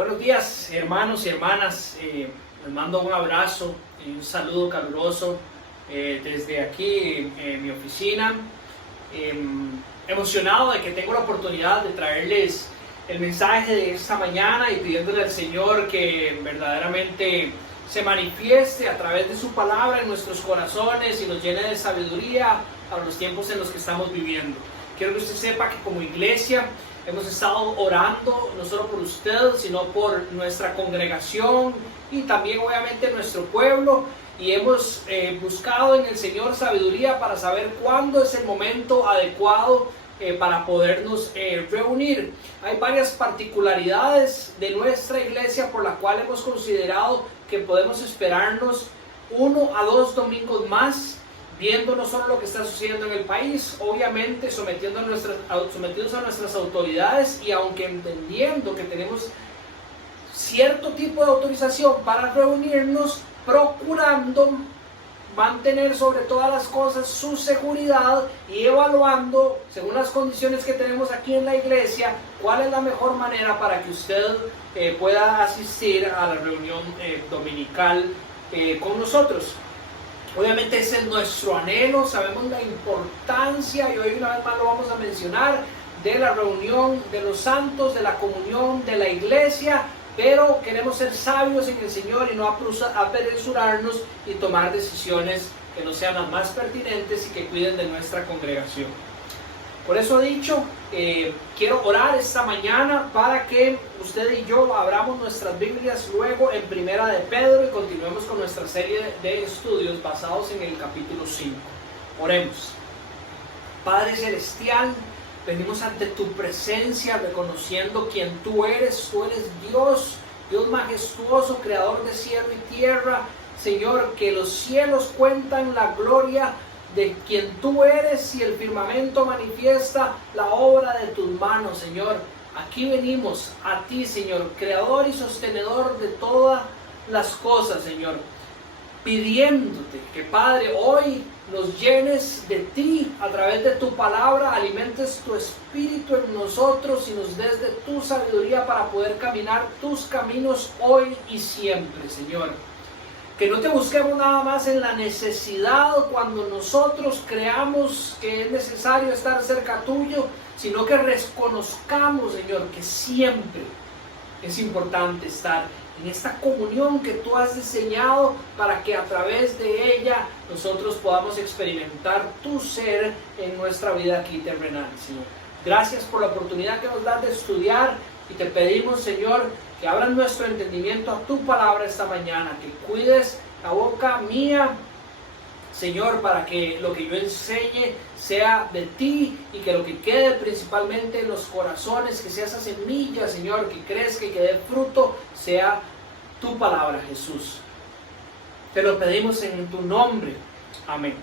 Buenos días, hermanos y hermanas. Les mando un abrazo y un saludo caluroso desde aquí en mi oficina. Emocionado de que tengo la oportunidad de traerles el mensaje de esta mañana y pidiéndole al Señor que verdaderamente se manifieste a través de su palabra en nuestros corazones y nos llene de sabiduría para los tiempos en los que estamos viviendo. Quiero que usted sepa que como iglesia hemos estado orando no solo por usted, sino por nuestra congregación y también obviamente nuestro pueblo, y hemos buscado en el Señor sabiduría para saber cuándo es el momento adecuado para podernos reunir. Hay varias particularidades de nuestra iglesia por la cual hemos considerado que podemos esperarnos 1 a 2 domingos más, viendo no solo lo que está sucediendo en el país, obviamente sometidos a nuestras autoridades, y aunque entendiendo que tenemos cierto tipo de autorización para reunirnos, procurando mantener sobre todas las cosas su seguridad y evaluando, según las condiciones que tenemos aquí en la iglesia, cuál es la mejor manera para que usted pueda asistir a la reunión dominical con nosotros. Obviamente ese es nuestro anhelo, sabemos la importancia, y hoy una vez más lo vamos a mencionar, de la reunión de los santos, de la comunión de la iglesia, pero queremos ser sabios en el Señor y no apresurarnos y tomar decisiones que no sean las más pertinentes y que cuiden de nuestra congregación. Por eso dicho, quiero orar esta mañana para que usted y yo abramos nuestras Biblias luego en Primera de Pedro y continuemos con nuestra serie de estudios basados en el capítulo 5. Oremos. Padre Celestial, venimos ante tu presencia reconociendo quién tú eres Dios, Dios majestuoso, creador de cielo y tierra. Señor, que los cielos cuentan la gloria de quien tú eres y el firmamento manifiesta la obra de tus manos, Señor. Aquí venimos a ti, Señor, creador y sostenedor de todas las cosas, Señor, pidiéndote que, Padre, hoy nos llenes de ti a través de tu palabra, alimentes tu espíritu en nosotros y nos des de tu sabiduría para poder caminar tus caminos hoy y siempre, Señor. Que no te busquemos nada más en la necesidad cuando nosotros creamos que es necesario estar cerca tuyo, sino que reconozcamos, Señor, que siempre es importante estar en esta comunión que tú has diseñado para que a través de ella nosotros podamos experimentar tu ser en nuestra vida aquí terrenal, Señor. Gracias por la oportunidad que nos das de estudiar y te pedimos, Señor, que abras nuestro entendimiento a tu palabra esta mañana, que cuides la boca mía, Señor, para que lo que yo enseñe sea de ti y que lo que quede principalmente en los corazones, que sea esa semilla, Señor, que crezca y que dé fruto, sea tu palabra, Jesús. Te lo pedimos en tu nombre. Amén.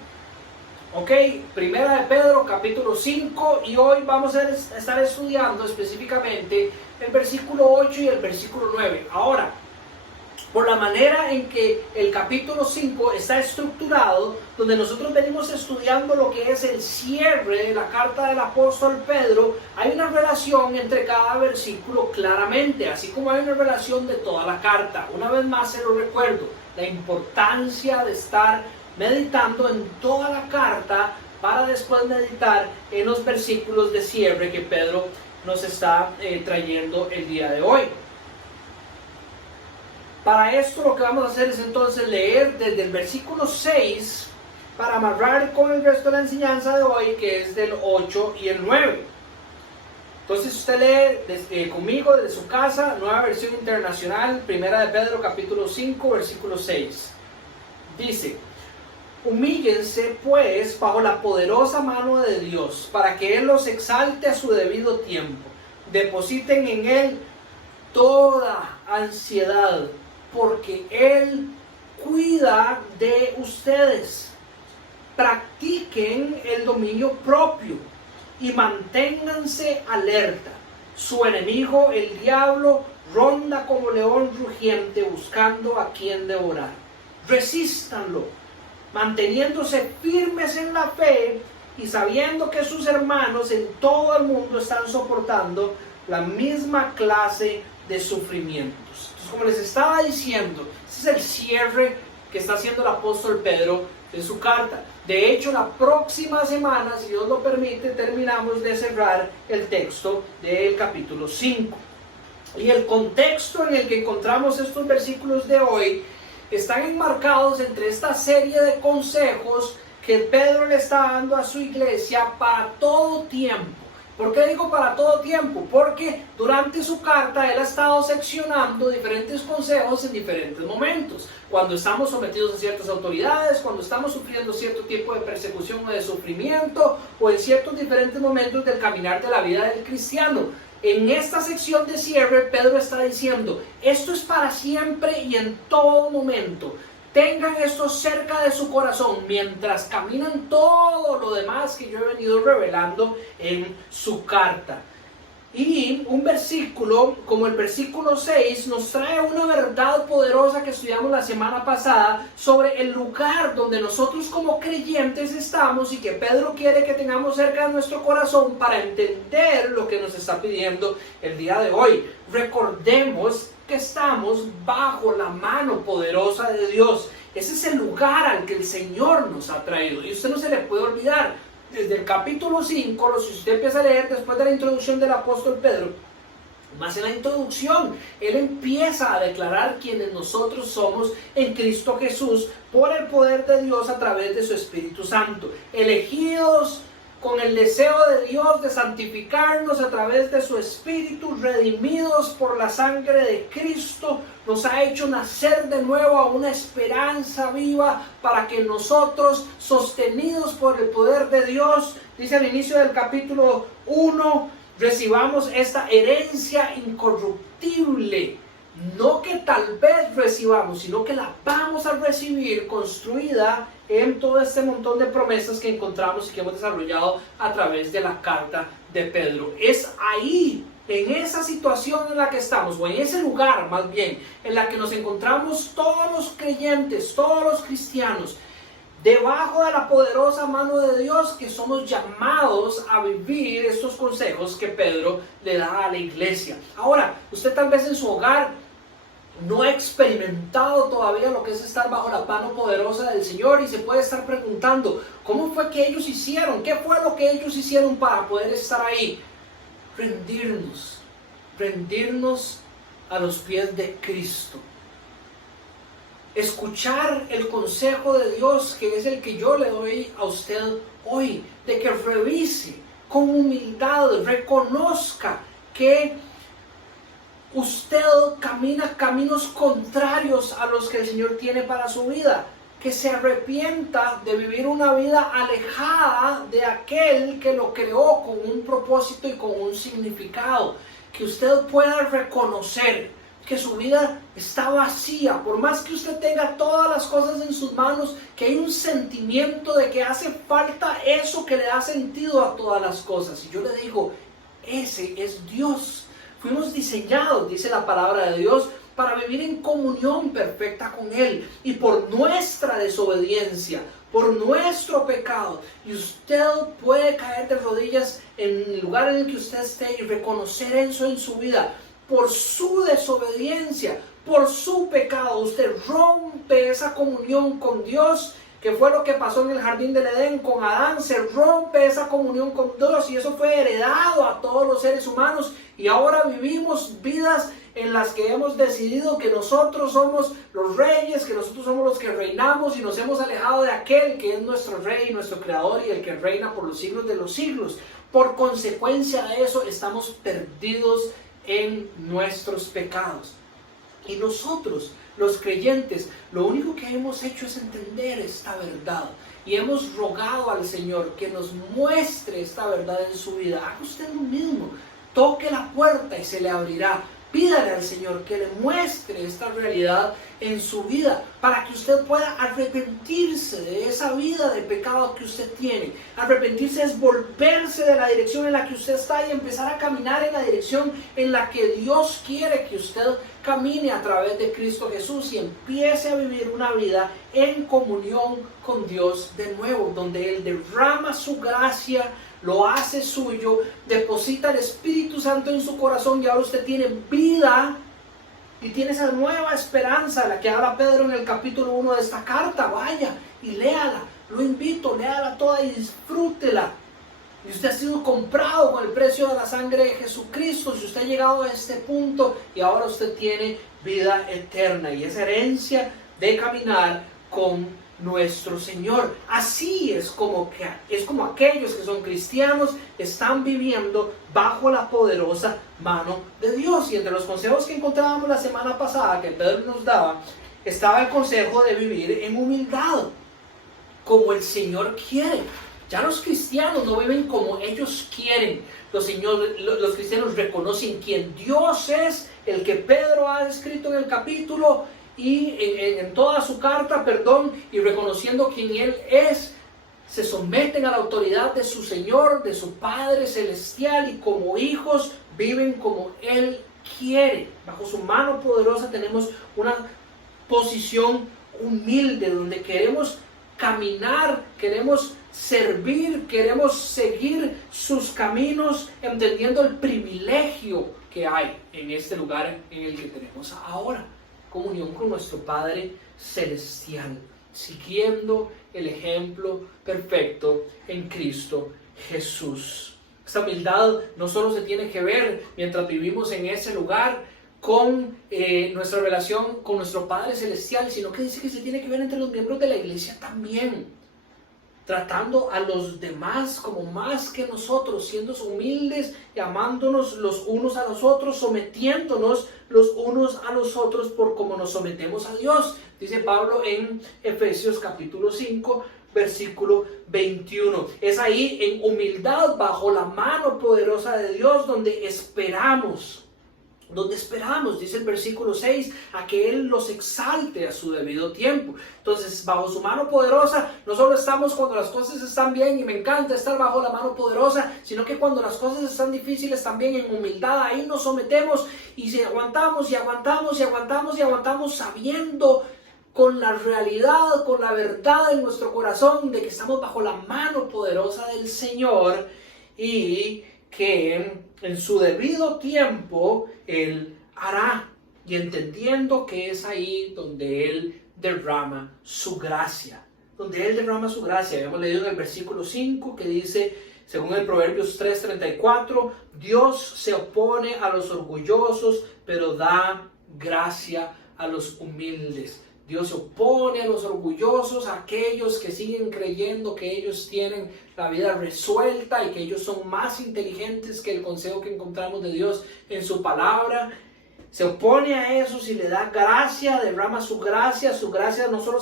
Ok, Primera de Pedro, capítulo 5, y hoy vamos a estar estudiando específicamente el versículo 8 y el versículo 9. Ahora, por la manera en que el capítulo 5 está estructurado, donde nosotros venimos estudiando lo que es el cierre de la carta del apóstol Pedro, hay una relación entre cada versículo claramente, así como hay una relación de toda la carta. Una vez más se lo recuerdo, la importancia de estar meditando en toda la carta para después meditar en los versículos de cierre que Pedro nos está trayendo el día de hoy. Para esto lo que vamos a hacer es entonces leer desde el versículo 6 para amarrar con el resto de la enseñanza de hoy, que es del 8 y el 9. Entonces usted lee conmigo desde su casa, Nueva Versión Internacional, Primera de Pedro capítulo 5, versículo 6. Dice: humíllense pues bajo la poderosa mano de Dios, para que Él los exalte a su debido tiempo. Depositen en Él toda ansiedad, porque Él cuida de ustedes. Practiquen el dominio propio y manténganse alerta. Su enemigo, el diablo, ronda como león rugiente buscando a quien devorar. Resístanlo, manteniéndose firmes en la fe y sabiendo que sus hermanos en todo el mundo están soportando la misma clase de sufrimientos. Entonces, como les estaba diciendo, este es el cierre que está haciendo el apóstol Pedro en su carta. De hecho, la próxima semana, si Dios lo permite, terminamos de cerrar el texto del capítulo 5. Y el contexto en el que encontramos estos versículos de hoy están enmarcados entre esta serie de consejos que Pedro le está dando a su iglesia para todo tiempo. ¿Por qué digo para todo tiempo? Porque durante su carta él ha estado seccionando diferentes consejos en diferentes momentos. Cuando estamos sometidos a ciertas autoridades, cuando estamos sufriendo cierto tipo de persecución o de sufrimiento, o en ciertos diferentes momentos del caminar de la vida del cristiano. En esta sección de cierre, Pedro está diciendo, esto es para siempre y en todo momento. Tengan esto cerca de su corazón mientras caminan todo lo demás que yo he venido revelando en su carta. Y un versículo como el versículo 6 nos trae una verdad poderosa que estudiamos la semana pasada sobre el lugar donde nosotros como creyentes estamos y que Pedro quiere que tengamos cerca de nuestro corazón para entender lo que nos está pidiendo el día de hoy. Recordemos que estamos bajo la mano poderosa de Dios. Ese es el lugar al que el Señor nos ha traído y usted no se le puede olvidar. Desde el capítulo 5, si usted empieza a leer después de la introducción del apóstol Pedro, más en la introducción, él empieza a declarar quiénes nosotros somos en Cristo Jesús por el poder de Dios a través de su Espíritu Santo, elegidos con el deseo de Dios de santificarnos a través de su Espíritu, redimidos por la sangre de Cristo, nos ha hecho nacer de nuevo a una esperanza viva para que nosotros, sostenidos por el poder de Dios, dice al inicio del capítulo 1, recibamos esta herencia incorruptible. No que tal vez recibamos, sino que la vamos a recibir construida en todo este montón de promesas que encontramos y que hemos desarrollado a través de la carta de Pedro. Es ahí, en esa situación en la que estamos, o en ese lugar más bien, en la que nos encontramos todos los creyentes, todos los cristianos, debajo de la poderosa mano de Dios, que somos llamados a vivir estos consejos que Pedro le da a la iglesia. Ahora, usted tal vez en su hogar no ha experimentado todavía lo que es estar bajo la mano poderosa del Señor y se puede estar preguntando, ¿cómo fue que ellos hicieron? ¿Qué fue lo que ellos hicieron para poder estar ahí? Rendirnos a los pies de Cristo. Escuchar el consejo de Dios, que es el que yo le doy a usted hoy, de que revise con humildad, reconozca que usted camina caminos contrarios a los que el Señor tiene para su vida, que se arrepienta de vivir una vida alejada de aquel que lo creó con un propósito y con un significado, que usted pueda reconocer que su vida está vacía, por más que usted tenga todas las cosas en sus manos, que hay un sentimiento de que hace falta eso que le da sentido a todas las cosas. Y yo le digo, ese es Dios. Fuimos diseñados, dice la palabra de Dios, para vivir en comunión perfecta con Él. Y por nuestra desobediencia, por nuestro pecado, y usted puede caer de rodillas en el lugar en el que usted esté y reconocer eso en su vida. Por su desobediencia, por su pecado, usted rompe esa comunión con Dios, que fue lo que pasó en el jardín del Edén con Adán. Se rompe esa comunión con Dios y eso fue heredado a todos los seres humanos, y ahora vivimos vidas en las que hemos decidido que nosotros somos los reyes, que nosotros somos los que reinamos, y nos hemos alejado de aquel que es nuestro rey, nuestro creador y el que reina por los siglos de los siglos. Por consecuencia de eso estamos perdidos en nuestros pecados. Y nosotros, los creyentes, lo único que hemos hecho es entender esta verdad y hemos rogado al Señor que nos muestre esta verdad en su vida. Haga usted lo mismo, toque la puerta y se le abrirá. Pídale al Señor que le muestre esta realidad en su vida para que usted pueda arrepentirse de esa vida de pecado que usted tiene. Arrepentirse es volverse de la dirección en la que usted está y empezar a caminar en la dirección en la que Dios quiere que usted camine a través de Cristo Jesús y empiece a vivir una vida en comunión con Dios de nuevo, donde Él derrama su gracia lo hace suyo, deposita el Espíritu Santo en su corazón y ahora usted tiene vida y tiene esa nueva esperanza de la que habla Pedro en el capítulo 1 de esta carta. Vaya y léala, lo invito, léala toda y disfrútela. Y usted ha sido comprado con el precio de la sangre de Jesucristo. Si usted ha llegado a este punto y ahora usted tiene vida eterna y esa herencia de caminar con nuestro Señor. Así es como aquellos que son cristianos están viviendo bajo la poderosa mano de Dios. Y entre los consejos que encontrábamos la semana pasada que Pedro nos daba, estaba el consejo de vivir en humildad, como el Señor quiere. Ya los cristianos no viven como ellos quieren. Los cristianos reconocen quién Dios es, el que Pedro ha escrito en el capítulo y en toda su carta, y reconociendo quién Él es, se someten a la autoridad de su Señor, de su Padre Celestial, y como hijos viven como Él quiere. Bajo su mano poderosa tenemos una posición humilde donde queremos caminar, queremos servir, queremos seguir sus caminos, entendiendo el privilegio que hay en este lugar en el que tenemos ahora comunión con nuestro Padre Celestial, siguiendo el ejemplo perfecto en Cristo Jesús. Esta humildad no solo se tiene que ver mientras vivimos en ese lugar con nuestra relación con nuestro Padre Celestial, sino que dice que se tiene que ver entre los miembros de la iglesia también, tratando a los demás como más que nosotros, siendo humildes y amándonos los unos a los otros, sometiéndonos los unos a los otros por como nos sometemos a Dios. Dice Pablo en Efesios capítulo 5, versículo 21. Es ahí en humildad bajo la mano poderosa de Dios donde esperamos, dice el versículo 6, a que Él los exalte a su debido tiempo. Entonces, bajo su mano poderosa, no solo estamos cuando las cosas están bien, y me encanta estar bajo la mano poderosa, sino que cuando las cosas están difíciles también en humildad, ahí nos sometemos y si aguantamos y aguantamos y aguantamos y aguantamos, sabiendo con la realidad, con la verdad en nuestro corazón de que estamos bajo la mano poderosa del Señor y que en su debido tiempo Él hará, y entendiendo que es ahí donde Él derrama su gracia. Habíamos leído en el versículo 5 que dice, según el Proverbios 3:34, Dios se opone a los orgullosos, pero da gracia a los humildes. Dios se opone a los orgullosos, a aquellos que siguen creyendo que ellos tienen la vida resuelta y que ellos son más inteligentes que el consejo que encontramos de Dios en su palabra. Se opone a esos y le da gracia, derrama su gracia no solo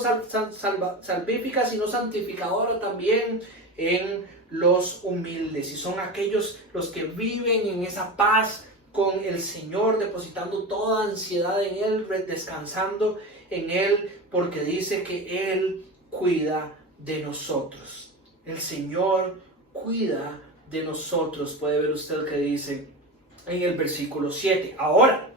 salvífica, sino santificadora también en los humildes. Y son aquellos los que viven en esa paz con el Señor, depositando toda ansiedad en Él, descansando en Él, porque dice que Él cuida de nosotros. El Señor cuida de nosotros. Puede ver usted que dice en el versículo 7. Ahora,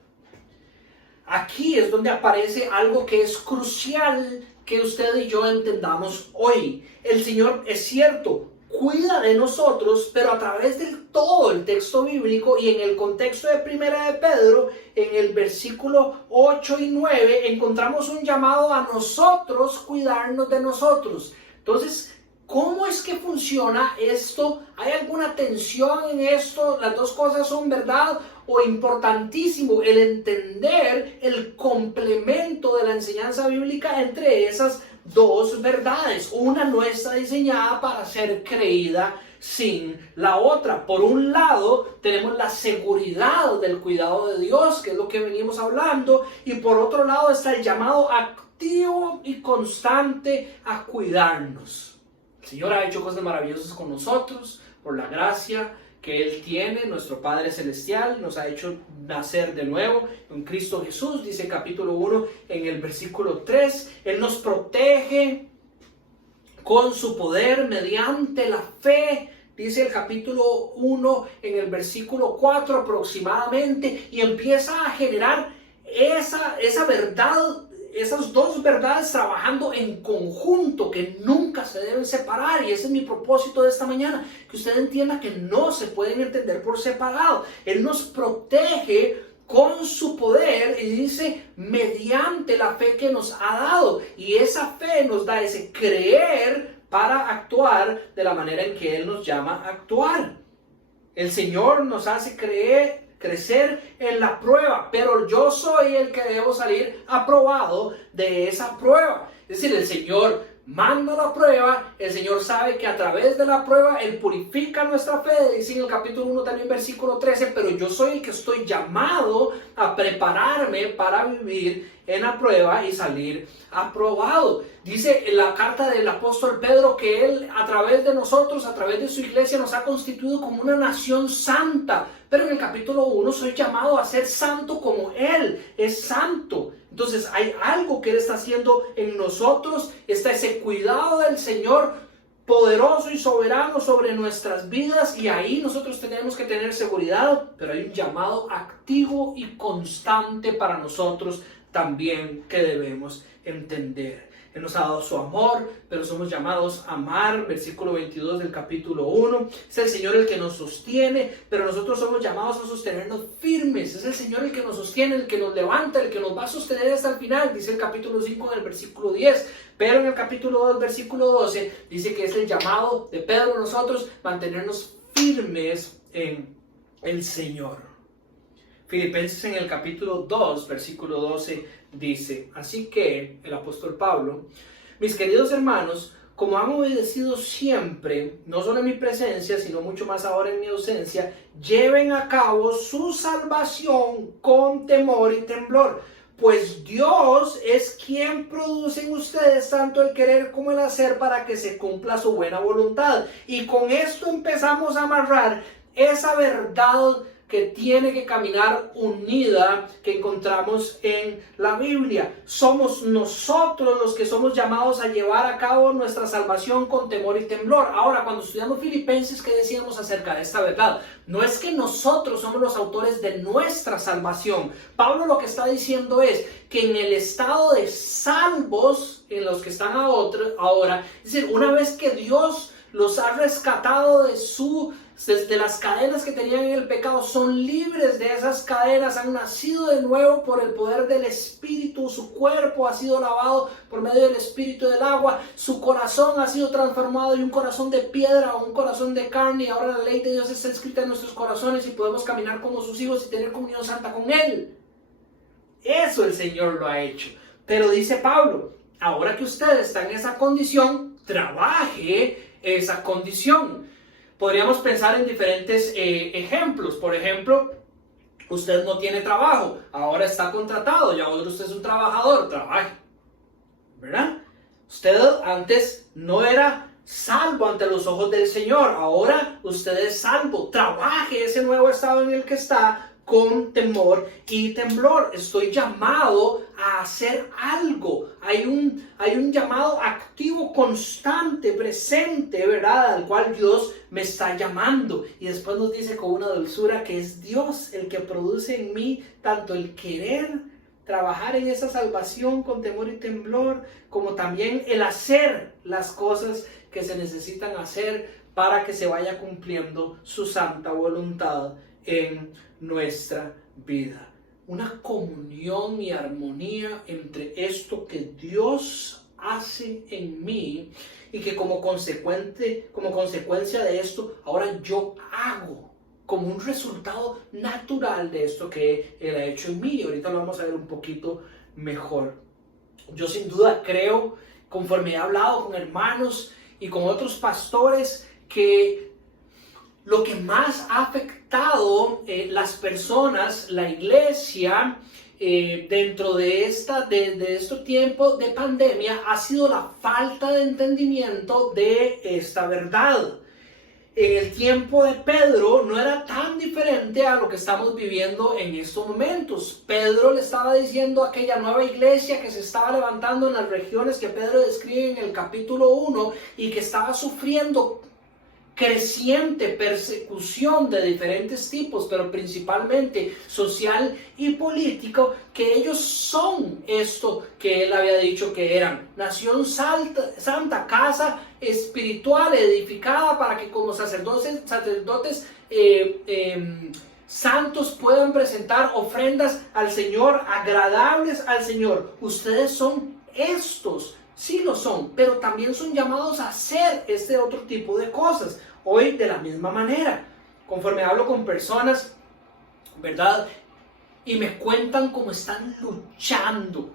aquí es donde aparece algo que es crucial que usted y yo entendamos hoy. El Señor, es cierto, cuida de nosotros, pero a través de todo el texto bíblico y en el contexto de Primera de Pedro, en el versículo 8 y 9, encontramos un llamado a nosotros cuidarnos de nosotros. Entonces, ¿cómo es que funciona esto? ¿Hay alguna tensión en esto? Las dos cosas son verdad, o importantísimo el entender el complemento de la enseñanza bíblica entre esas dos verdades. Una no está diseñada para ser creída sin la otra. Por un lado tenemos la seguridad del cuidado de Dios, que es lo que venimos hablando, y por otro lado está el llamado activo y constante a cuidarnos. El Señor ha hecho cosas maravillosas con nosotros por la gracia que Él tiene. Nuestro Padre Celestial nos ha hecho nacer de nuevo en Cristo Jesús, dice capítulo 1 en el versículo 3. Él nos protege con su poder mediante la fe, dice el capítulo 1 en el versículo 4 aproximadamente, y empieza a generar esa verdad esas dos verdades trabajando en conjunto, que nunca se deben separar. Y ese es mi propósito de esta mañana, que usted entienda que no se pueden entender por separado. Él nos protege con su poder, y dice, mediante la fe que nos ha dado. Y esa fe nos da ese creer para actuar de la manera en que Él nos llama a actuar. El Señor nos hace crecer en la prueba, pero yo soy el que debo salir aprobado de esa prueba. Es decir, el Señor manda la prueba, el Señor sabe que a través de la prueba Él purifica nuestra fe, dice en el capítulo 1 también versículo 13, pero yo soy el que estoy llamado a prepararme para vivir en la prueba y salir aprobado. Dice en la carta del apóstol Pedro que Él a través de nosotros, a través de su iglesia, nos ha constituido como una nación santa, pero en el capítulo 1 soy llamado a ser santo como Él es santo. Entonces hay algo que Él está haciendo en nosotros, está ese cuidado del Señor poderoso y soberano sobre nuestras vidas, y ahí nosotros tenemos que tener seguridad, pero hay un llamado activo y constante para nosotros también que debemos entender. Él nos ha dado su amor, pero somos llamados a amar. Versículo 22 del capítulo 1. Es el Señor el que nos sostiene, pero nosotros somos llamados a sostenernos firmes. Es el Señor el que nos sostiene, el que nos levanta, el que nos va a sostener hasta el final. Dice el capítulo 5 del versículo 10. Pero en el capítulo 2, versículo 12, dice que es el llamado de Pedro a nosotros mantenernos firmes en el Señor. Filipenses en el capítulo 2, versículo 12, dice, así que el apóstol Pablo, mis queridos hermanos, como han obedecido siempre, no solo en mi presencia, sino mucho más ahora en mi ausencia, lleven a cabo su salvación con temor y temblor, pues Dios es quien produce en ustedes tanto el querer como el hacer para que se cumpla su buena voluntad. Y con esto empezamos a amarrar esa verdad que tiene que caminar unida, que encontramos en la Biblia. Somos nosotros los que somos llamados a llevar a cabo nuestra salvación con temor y temblor. Ahora, cuando estudiamos Filipenses, ¿qué decíamos acerca de esta verdad? No es que nosotros somos los autores de nuestra salvación. Pablo lo que está diciendo es que en el estado de salvos en los que están ahora, es decir, una vez que Dios los ha rescatado desde las cadenas que tenían en el pecado, son libres de esas cadenas, han nacido de nuevo por el poder del Espíritu, su cuerpo ha sido lavado por medio del Espíritu y del agua, su corazón ha sido transformado de un corazón de piedra a un corazón de carne, y ahora la ley de Dios está escrita en nuestros corazones y podemos caminar como sus hijos y tener comunión santa con Él. Eso el Señor lo ha hecho. Pero dice Pablo, ahora que usted está en esa condición, trabaje esa condición. Podríamos pensar en diferentes ejemplos. Por ejemplo, usted no tiene trabajo, ahora está contratado, ya ahora usted es un trabajador, trabaje, ¿verdad? Usted antes no era salvo ante los ojos del Señor, ahora usted es salvo, trabaje ese nuevo estado en el que está con temor y temblor. Estoy llamado a hacer algo. Hay un llamado activo, constante, presente, ¿verdad? Al cual Dios me está llamando. Y después nos dice con una dulzura que es Dios el que produce en mí tanto el querer trabajar en esa salvación con temor y temblor, como también el hacer las cosas que se necesitan hacer para que se vaya cumpliendo su santa voluntad en nuestra vida. Una comunión y armonía entre esto que Dios hace en mí y que como consecuencia de esto ahora yo hago como un resultado natural de esto que Él ha hecho en mí. Y ahorita lo vamos a ver un poquito mejor. Yo sin duda creo, conforme he hablado con hermanos y con otros pastores, que lo que más ha afectado las personas, la iglesia, dentro de este tiempo de pandemia, ha sido la falta de entendimiento de esta verdad. En el tiempo de Pedro no era tan diferente a lo que estamos viviendo en estos momentos. Pedro le estaba diciendo a aquella nueva iglesia que se estaba levantando en las regiones que Pedro describe en el capítulo 1 y que estaba sufriendo creciente persecución de diferentes tipos, pero principalmente social y político, que ellos son esto que él había dicho que eran: nación santa, casa espiritual edificada para que como sacerdotes santos puedan presentar ofrendas al Señor, agradables al Señor. Ustedes son estos. Sí lo son, pero también son llamados a hacer este otro tipo de cosas. Hoy de la misma manera, conforme hablo con personas, ¿verdad? Y me cuentan cómo están luchando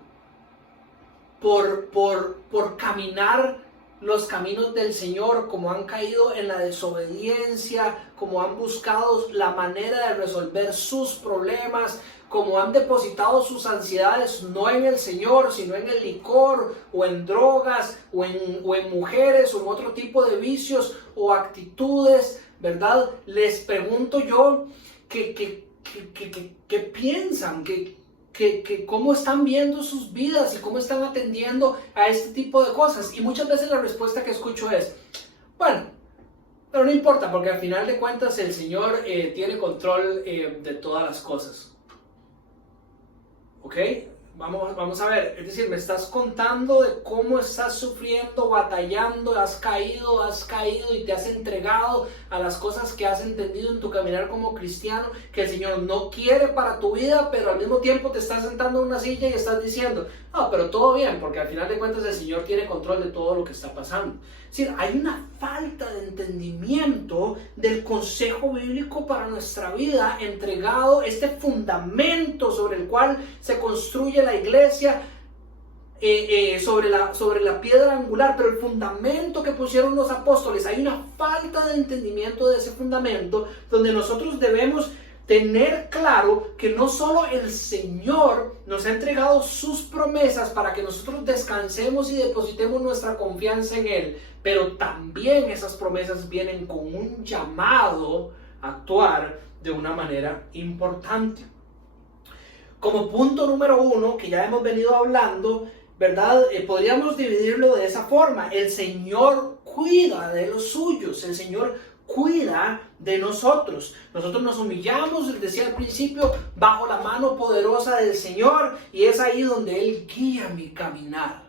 por caminar los caminos del Señor, como han caído en la desobediencia, como han buscado la manera de resolver sus problemas, como han depositado sus ansiedades no en el Señor, sino en el licor, o en drogas, o en mujeres, o en otro tipo de vicios o actitudes, ¿verdad? Les pregunto yo ¿qué piensan? ¿Cómo están viendo sus vidas y cómo están atendiendo a este tipo de cosas? Y muchas veces la respuesta que escucho es: bueno, pero no importa, porque al final de cuentas el Señor tiene control de todas las cosas. ¿Ok? Vamos a ver, es decir, me estás contando de cómo estás sufriendo, batallando, has caído y te has entregado a las cosas que has entendido en tu caminar como cristiano, que el Señor no quiere para tu vida, pero al mismo tiempo te estás sentando en una silla y estás diciendo: no, pero todo bien, porque al final de cuentas el Señor tiene control de todo lo que está pasando. Es decir, hay una falta de entendimiento del consejo bíblico para nuestra vida, entregado este fundamento sobre el cual se construye la iglesia, sobre la piedra angular, pero el fundamento que pusieron los apóstoles, hay una falta de entendimiento de ese fundamento, donde nosotros debemos tener claro que no solo el Señor nos ha entregado sus promesas para que nosotros descansemos y depositemos nuestra confianza en Él, pero también esas promesas vienen con un llamado a actuar de una manera importante. Como punto número 1, que ya hemos venido hablando, ¿verdad? Podríamos dividirlo de esa forma: el Señor cuida de los suyos, el Señor cuida de nosotros. Nosotros nos humillamos, les decía al principio, bajo la mano poderosa del Señor, y es ahí donde Él guía mi caminar.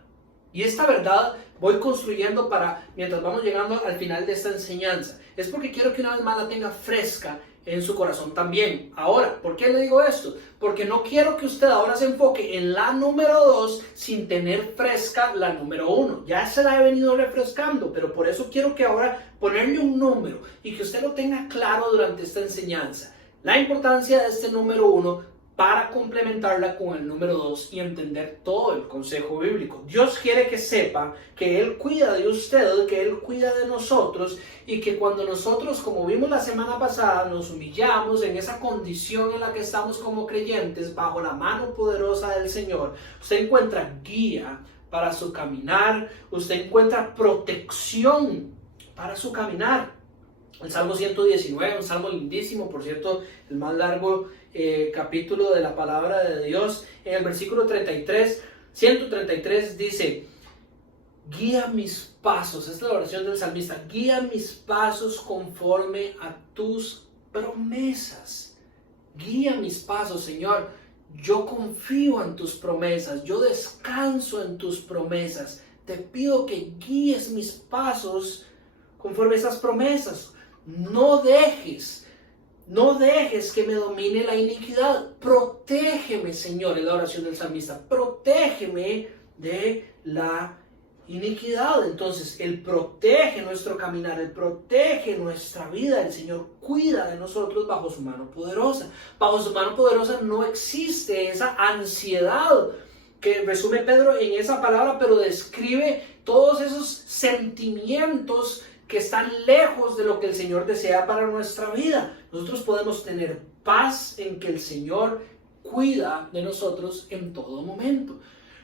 Y esta verdad voy construyendo mientras vamos llegando al final de esta enseñanza. Es porque quiero que una vez más la tenga fresca en su corazón también. Ahora, ¿por qué le digo esto? Porque no quiero que usted ahora se enfoque en la número 2 sin tener fresca la número 1. Ya se la he venido refrescando, pero por eso quiero que ahora ponerle un número y que usted lo tenga claro durante esta enseñanza. La importancia de este número 1 para complementarla con el número 2 y entender todo el consejo bíblico. Dios quiere que sepa que Él cuida de usted, que Él cuida de nosotros, y que cuando nosotros, como vimos la semana pasada, nos humillamos en esa condición en la que estamos como creyentes, bajo la mano poderosa del Señor, usted encuentra guía para su caminar, usted encuentra protección para su caminar. El Salmo 119, un salmo lindísimo, por cierto, el más largo capítulo de la palabra de Dios. En el versículo 133 dice: guía mis pasos. Esta es la oración del salmista: guía mis pasos conforme a tus promesas. Guía mis pasos, Señor. Yo confío en tus promesas, yo descanso en tus promesas. Te pido que guíes mis pasos conforme a esas promesas. No dejes que me domine la iniquidad. Protégeme, Señor, es la oración del salmista. Protégeme de la iniquidad. Entonces, Él protege nuestro caminar, Él protege nuestra vida. El Señor cuida de nosotros bajo su mano poderosa. Bajo su mano poderosa no existe esa ansiedad que resume Pedro en esa palabra, pero describe todos esos sentimientos que están lejos de lo que el Señor desea para nuestra vida. Nosotros podemos tener paz en que el Señor cuida de nosotros en todo momento.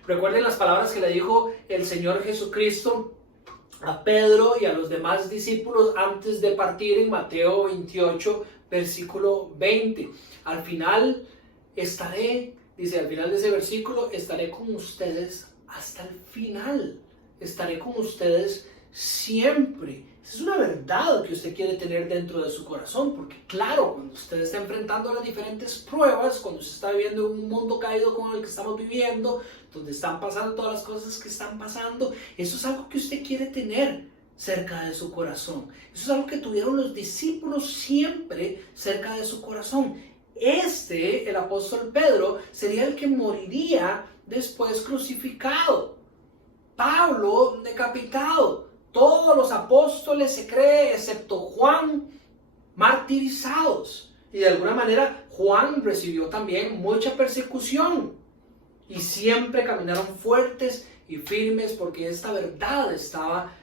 Recuerden las palabras que le dijo el Señor Jesucristo a Pedro y a los demás discípulos antes de partir en Mateo 28, versículo 20. Al final de ese versículo, estaré con ustedes hasta el final. Estaré con ustedes siempre. Esa es una verdad que usted quiere tener dentro de su corazón, porque claro, cuando usted está enfrentando las diferentes pruebas, cuando usted está viviendo un mundo caído como el que estamos viviendo, donde están pasando todas las cosas que están pasando, eso es algo que usted quiere tener cerca de su corazón. Eso es algo que tuvieron los discípulos siempre cerca de su corazón. El apóstol Pedro, sería el que moriría después crucificado. Pablo decapitado. Todos los apóstoles, se cree, excepto Juan, martirizados. Y de alguna manera Juan recibió también mucha persecución. Y siempre caminaron fuertes y firmes porque esta verdad estaba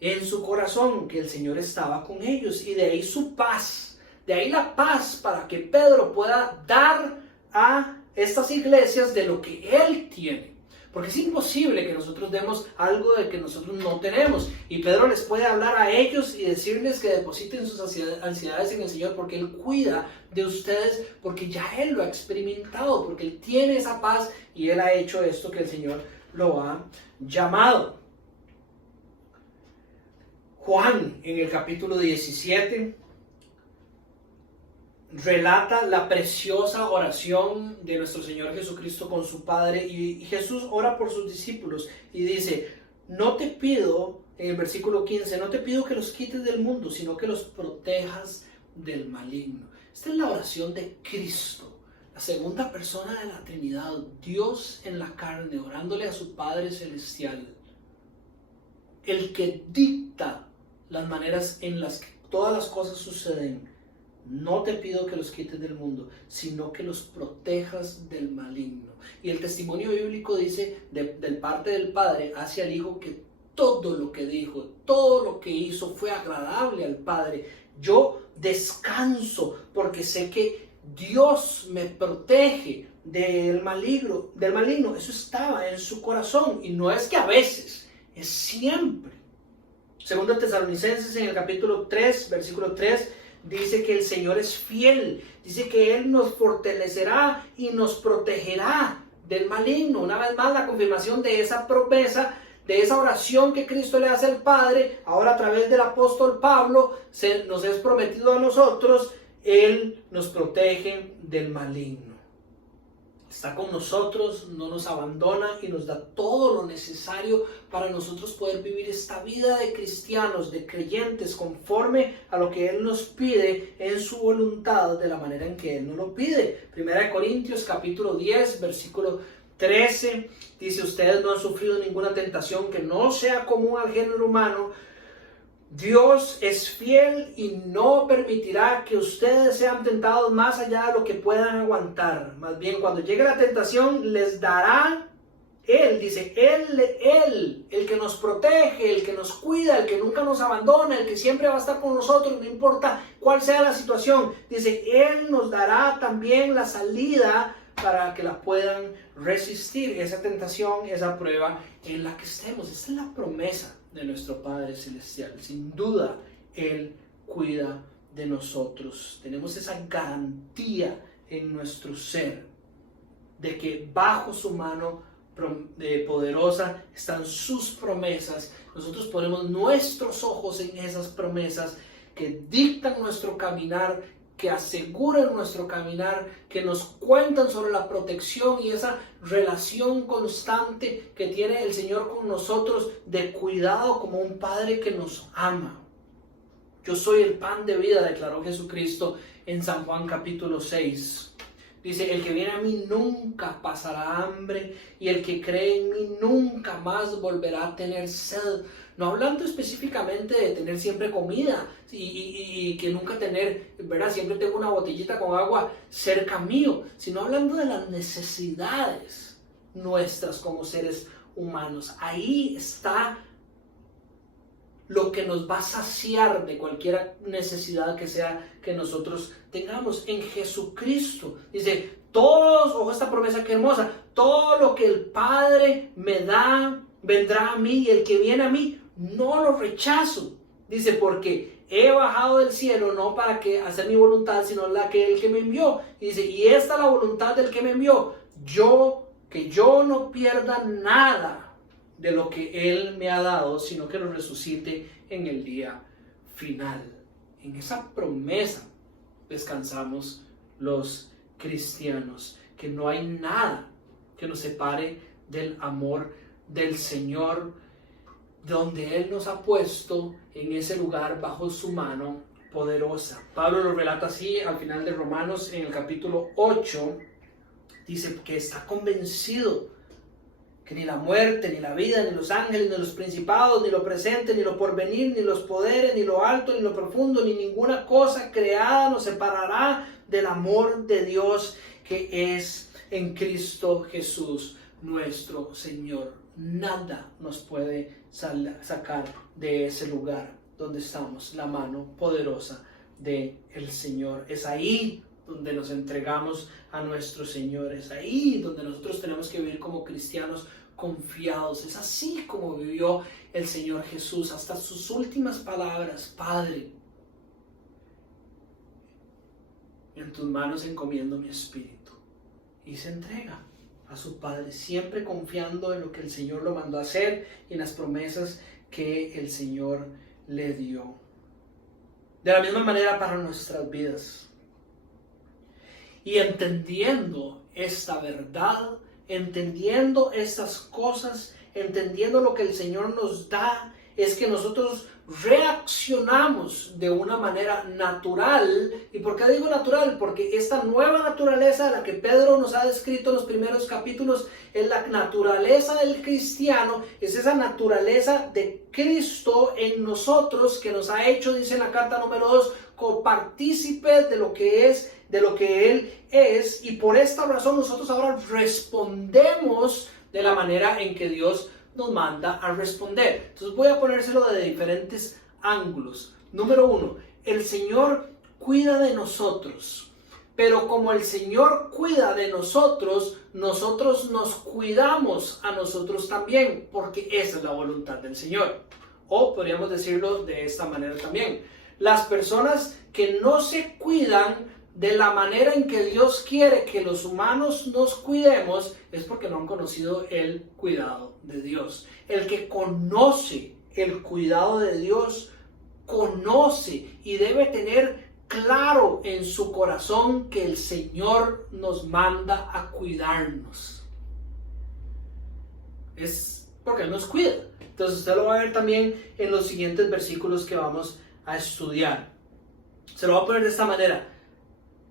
en su corazón, que el Señor estaba con ellos. Y de ahí su paz. De ahí la paz para que Pedro pueda dar a estas iglesias de lo que él tiene. Porque es imposible que nosotros demos algo de que nosotros no tenemos. Y Pedro les puede hablar a ellos y decirles que depositen sus ansiedades en el Señor, porque Él cuida de ustedes, porque ya Él lo ha experimentado, porque Él tiene esa paz y Él ha hecho esto que el Señor lo ha llamado. Juan, en el capítulo 17, relata la preciosa oración de nuestro Señor Jesucristo con su Padre, y Jesús ora por sus discípulos y dice: no te pido, en el versículo 15, no te pido que los quites del mundo, sino que los protejas del maligno. Esta es la oración de Cristo, la segunda persona de la Trinidad, Dios en la carne, orándole a su Padre Celestial, el que dicta las maneras en las que todas las cosas suceden. No te pido que los quites del mundo, sino que los protejas del maligno. Y el testimonio bíblico dice, del parte del Padre hacia el Hijo, que todo lo que dijo, todo lo que hizo fue agradable al Padre. Yo descanso porque sé que Dios me protege del maligno. Eso estaba en su corazón, y no es que a veces, es siempre. Segundo Tesalonicenses, en el capítulo 3, versículo 3, dice que el Señor es fiel, dice que Él nos fortalecerá y nos protegerá del maligno. Una vez más, la confirmación de esa promesa, de esa oración que Cristo le hace al Padre, ahora a través del apóstol Pablo, nos es prometido a nosotros. Él nos protege del maligno. Está con nosotros, no nos abandona y nos da todo lo necesario para nosotros poder vivir esta vida de cristianos, de creyentes, conforme a lo que Él nos pide en su voluntad, de la manera en que Él nos lo pide. Primera de Corintios capítulo 10, versículo 13, dice: ustedes no han sufrido ninguna tentación que no sea común al género humano. Dios es fiel y no permitirá que ustedes sean tentados más allá de lo que puedan aguantar. Más bien, cuando llegue la tentación, les dará Él, dice, Él, el que nos protege, el que nos cuida, el que nunca nos abandona, el que siempre va a estar con nosotros, no importa cuál sea la situación. Dice, Él nos dará también la salida para que la puedan resistir, esa tentación, esa prueba en la que estemos. Esta es la promesa de nuestro Padre Celestial. Sin duda, Él cuida de nosotros. Tenemos esa garantía en nuestro ser de que bajo su mano poderosa están sus promesas. Nosotros ponemos nuestros ojos en esas promesas que dictan nuestro caminar, que aseguran nuestro caminar, que nos cuentan sobre la protección y esa relación constante que tiene el Señor con nosotros, de cuidado, como un Padre que nos ama. Yo soy el pan de vida, declaró Jesucristo en San Juan capítulo 6. Dice, el que viene a mí nunca pasará hambre, y el que cree en mí nunca más volverá a tener sed. No hablando específicamente de tener siempre comida y que nunca tener, ¿verdad? Siempre tengo una botellita con agua cerca mío, sino hablando de las necesidades nuestras como seres humanos. Ahí está lo que nos va a saciar de cualquier necesidad que sea que nosotros tengamos en Jesucristo. Dice, todos, ojo esta promesa que hermosa, todo lo que el Padre me da vendrá a mí, y el que viene a mí no lo rechazo. Dice, porque he bajado del cielo no para que hacer mi voluntad, sino la que el que me envió. Y dice, y esta es la voluntad del que me envió, que yo no pierda nada de lo que Él me ha dado, sino que lo resucite en el día final. En esa promesa descansamos los cristianos, que no hay nada que nos separe del amor del Señor, donde Él nos ha puesto en ese lugar bajo su mano poderosa. Pablo lo relata así al final de Romanos en el capítulo 8, dice que está convencido que ni la muerte, ni la vida, ni los ángeles, ni los principados, ni lo presente, ni lo porvenir, ni los poderes, ni lo alto, ni lo profundo, ni ninguna cosa creada nos separará del amor de Dios que es en Cristo Jesús nuestro Señor. Nada nos puede sacar de ese lugar donde estamos, la mano poderosa del Señor. Es ahí donde nos entregamos a nuestro Señor, es ahí donde nosotros tenemos que vivir como cristianos confiados. Es así como vivió el Señor Jesús hasta sus últimas palabras: Padre, en tus manos encomiendo mi espíritu. Y se entrega a su Padre, siempre confiando en lo que el Señor lo mandó a hacer y en las promesas que el Señor le dio. De la misma manera para nuestras vidas. Y entendiendo esta verdad, entendiendo estas cosas, entendiendo lo que el Señor nos da, es que nosotros reaccionamos de una manera natural. ¿Y por qué digo natural? Porque esta nueva naturaleza de la que Pedro nos ha descrito en los primeros capítulos es la naturaleza del cristiano, es esa naturaleza de Cristo en nosotros que nos ha hecho, dice en la carta número 2, copartícipes de lo que es, de lo que Él es, y por esta razón nosotros ahora respondemos de la manera en que Dios nos manda a responder. Entonces voy a ponérselo de diferentes ángulos. Número 1, el Señor cuida de nosotros, pero como el Señor cuida de nosotros, nosotros nos cuidamos a nosotros también, porque esa es la voluntad del Señor. O podríamos decirlo de esta manera también: las personas que no se cuidan de la manera en que Dios quiere que los humanos nos cuidemos es porque no han conocido el cuidado de Dios. El que conoce el cuidado de Dios, conoce y debe tener claro en su corazón que el Señor nos manda a cuidarnos. Es porque Él nos cuida. Entonces usted lo va a ver también en los siguientes versículos que vamos a estudiar. Se lo va a poner de esta manera,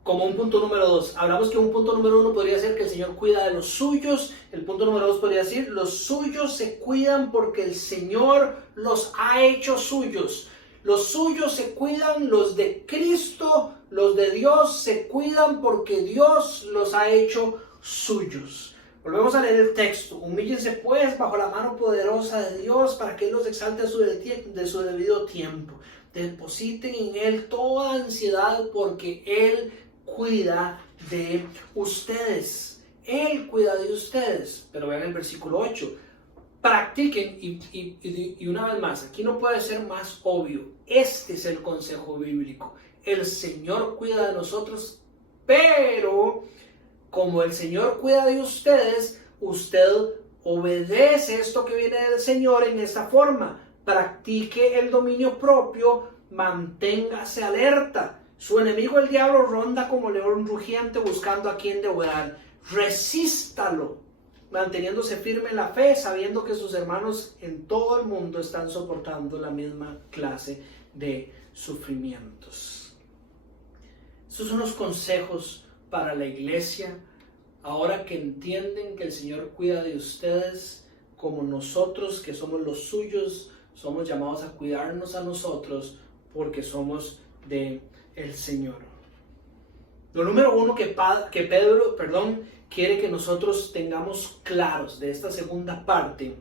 como un punto número 2. Hablamos que un punto número 1 podría ser que el Señor cuida de los suyos. El punto número 2 podría decir: los suyos se cuidan porque el Señor los ha hecho suyos. Los suyos se cuidan, los de Cristo, los de Dios se cuidan porque Dios los ha hecho suyos. Volvemos a leer el texto. Humíllense pues bajo la mano poderosa de Dios para que Él los exalte de su debido tiempo. Depositen en Él toda ansiedad porque Él cuida de ustedes. Él cuida de ustedes. Pero vean el versículo 8. Practiquen, y una vez más, aquí no puede ser más obvio. Este es el consejo bíblico. El Señor cuida de nosotros, pero como el Señor cuida de ustedes, usted obedece esto que viene del Señor en esta forma. Practique el dominio propio, manténgase alerta. Su enemigo el diablo ronda como león rugiente buscando a quien devorar. Resístalo, manteniéndose firme en la fe, sabiendo que sus hermanos en todo el mundo están soportando la misma clase de sufrimientos. Estos son los consejos para la iglesia, ahora que entienden que el Señor cuida de ustedes, como nosotros que somos los suyos, somos llamados a cuidarnos a nosotros porque somos de el Señor. Lo número 1 que Pedro quiere que nosotros tengamos claros de esta segunda parte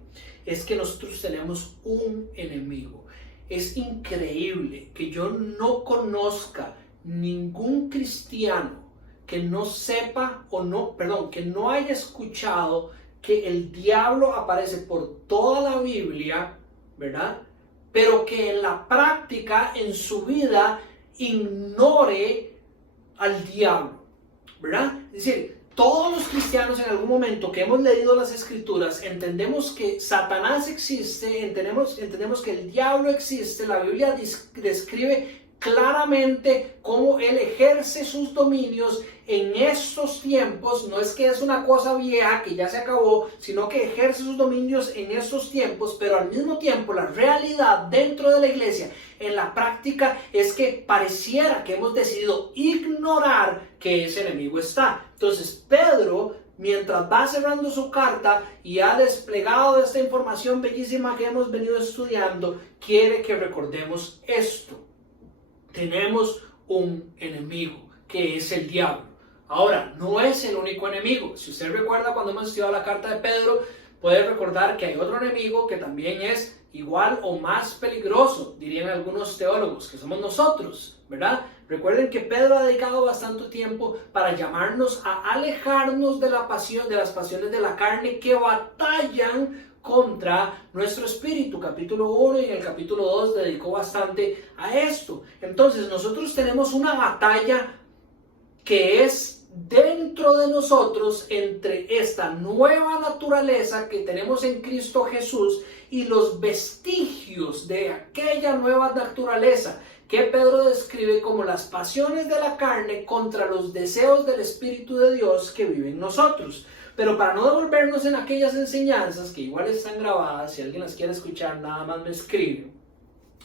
es que nosotros tenemos un enemigo. Es increíble que yo no conozca ningún cristiano que no sepa que no haya escuchado que el diablo aparece por toda la Biblia, ¿verdad? Pero que en la práctica, en su vida, ignore al diablo, ¿verdad? Es decir, todos los cristianos en algún momento que hemos leído las Escrituras entendemos que Satanás existe, entendemos que el diablo existe. La Biblia describe claramente cómo él ejerce sus dominios en estos tiempos. No es que es una cosa vieja que ya se acabó, sino que ejerce sus dominios en estos tiempos, pero al mismo tiempo la realidad dentro de la iglesia, en la práctica, es que pareciera que hemos decidido ignorar que ese enemigo está. Entonces Pedro, mientras va cerrando su carta y ha desplegado esta información bellísima que hemos venido estudiando, quiere que recordemos esto. Tenemos un enemigo, que es el diablo. Ahora, no es el único enemigo. Si usted recuerda cuando hemos estudiado la carta de Pedro, puede recordar que hay otro enemigo que también es igual o más peligroso, dirían algunos teólogos, que somos nosotros, ¿verdad? Recuerden que Pedro ha dedicado bastante tiempo para llamarnos a alejarnos de la pasión, de las pasiones de la carne que batallan contra nuestro espíritu. Capítulo 1 y en el capítulo 2 dedicó bastante a esto. Entonces nosotros tenemos una batalla que es dentro de nosotros entre esta nueva naturaleza que tenemos en Cristo Jesús y los vestigios de aquella nueva naturaleza que Pedro describe como las pasiones de la carne contra los deseos del Espíritu de Dios que vive en nosotros. Pero para no devolvernos en aquellas enseñanzas que igual están grabadas, si alguien las quiere escuchar, nada más me escribe.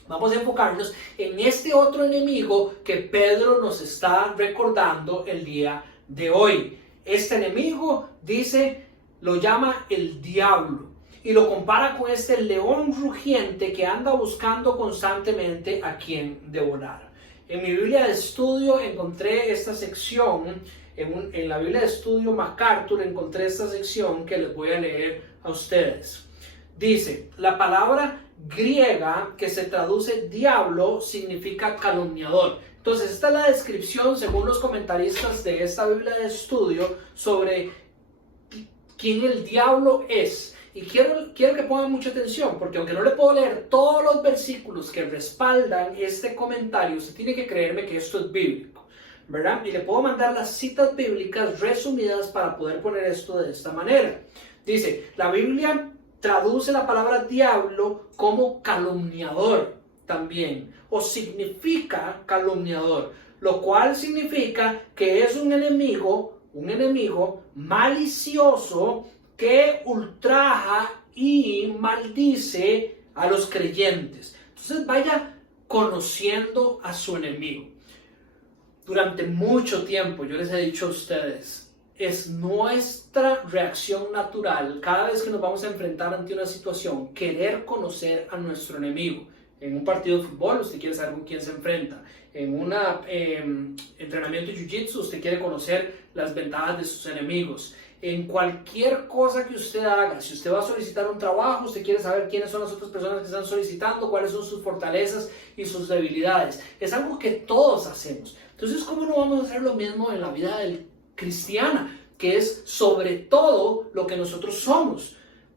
Vamos a enfocarnos en este otro enemigo que Pedro nos está recordando el día de hoy. Este enemigo, dice, lo llama el diablo y lo compara con este león rugiente que anda buscando constantemente a quien devorar. En mi Biblia de estudio encontré esta sección. En la Biblia de estudio MacArthur encontré esta sección que les voy a leer a ustedes. Dice, la palabra griega que se traduce diablo significa calumniador. Entonces esta es la descripción según los comentaristas de esta Biblia de estudio sobre quién el diablo es. Y quiero que pongan mucha atención, porque aunque no le puedo leer todos los versículos que respaldan este comentario, usted tiene que creerme que esto es bíblico, ¿verdad? Y le puedo mandar las citas bíblicas resumidas para poder poner esto de esta manera. Dice, la Biblia traduce la palabra diablo como calumniador también, o significa calumniador, lo cual significa que es un enemigo malicioso que ultraja y maldice a los creyentes. Entonces vaya conociendo a su enemigo. Durante mucho tiempo yo les he dicho a ustedes, es nuestra reacción natural cada vez que nos vamos a enfrentar ante una situación, querer conocer a nuestro enemigo. En un partido de fútbol usted quiere saber con quién se enfrenta. En un entrenamiento de jiu-jitsu usted quiere conocer las ventajas de sus enemigos. En cualquier cosa que usted haga, si usted va a solicitar un trabajo, usted quiere saber quiénes son las otras personas que están solicitando, cuáles son sus fortalezas y sus debilidades. Es algo que todos hacemos. Entonces, ¿cómo no vamos a hacer lo mismo en la vida cristiana, que es sobre todo lo que nosotros somos?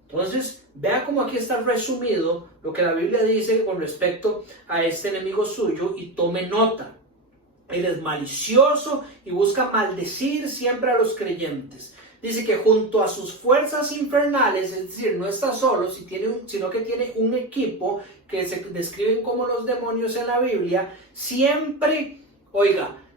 Entonces, vea cómo aquí está resumido lo que la Biblia dice con respecto a este enemigo suyo y tome nota. Él es malicioso y busca maldecir siempre a los creyentes. Dice que junto a sus fuerzas infernales, es decir, no está solo, sino que tiene un equipo que se describen como los demonios en la Biblia, siempre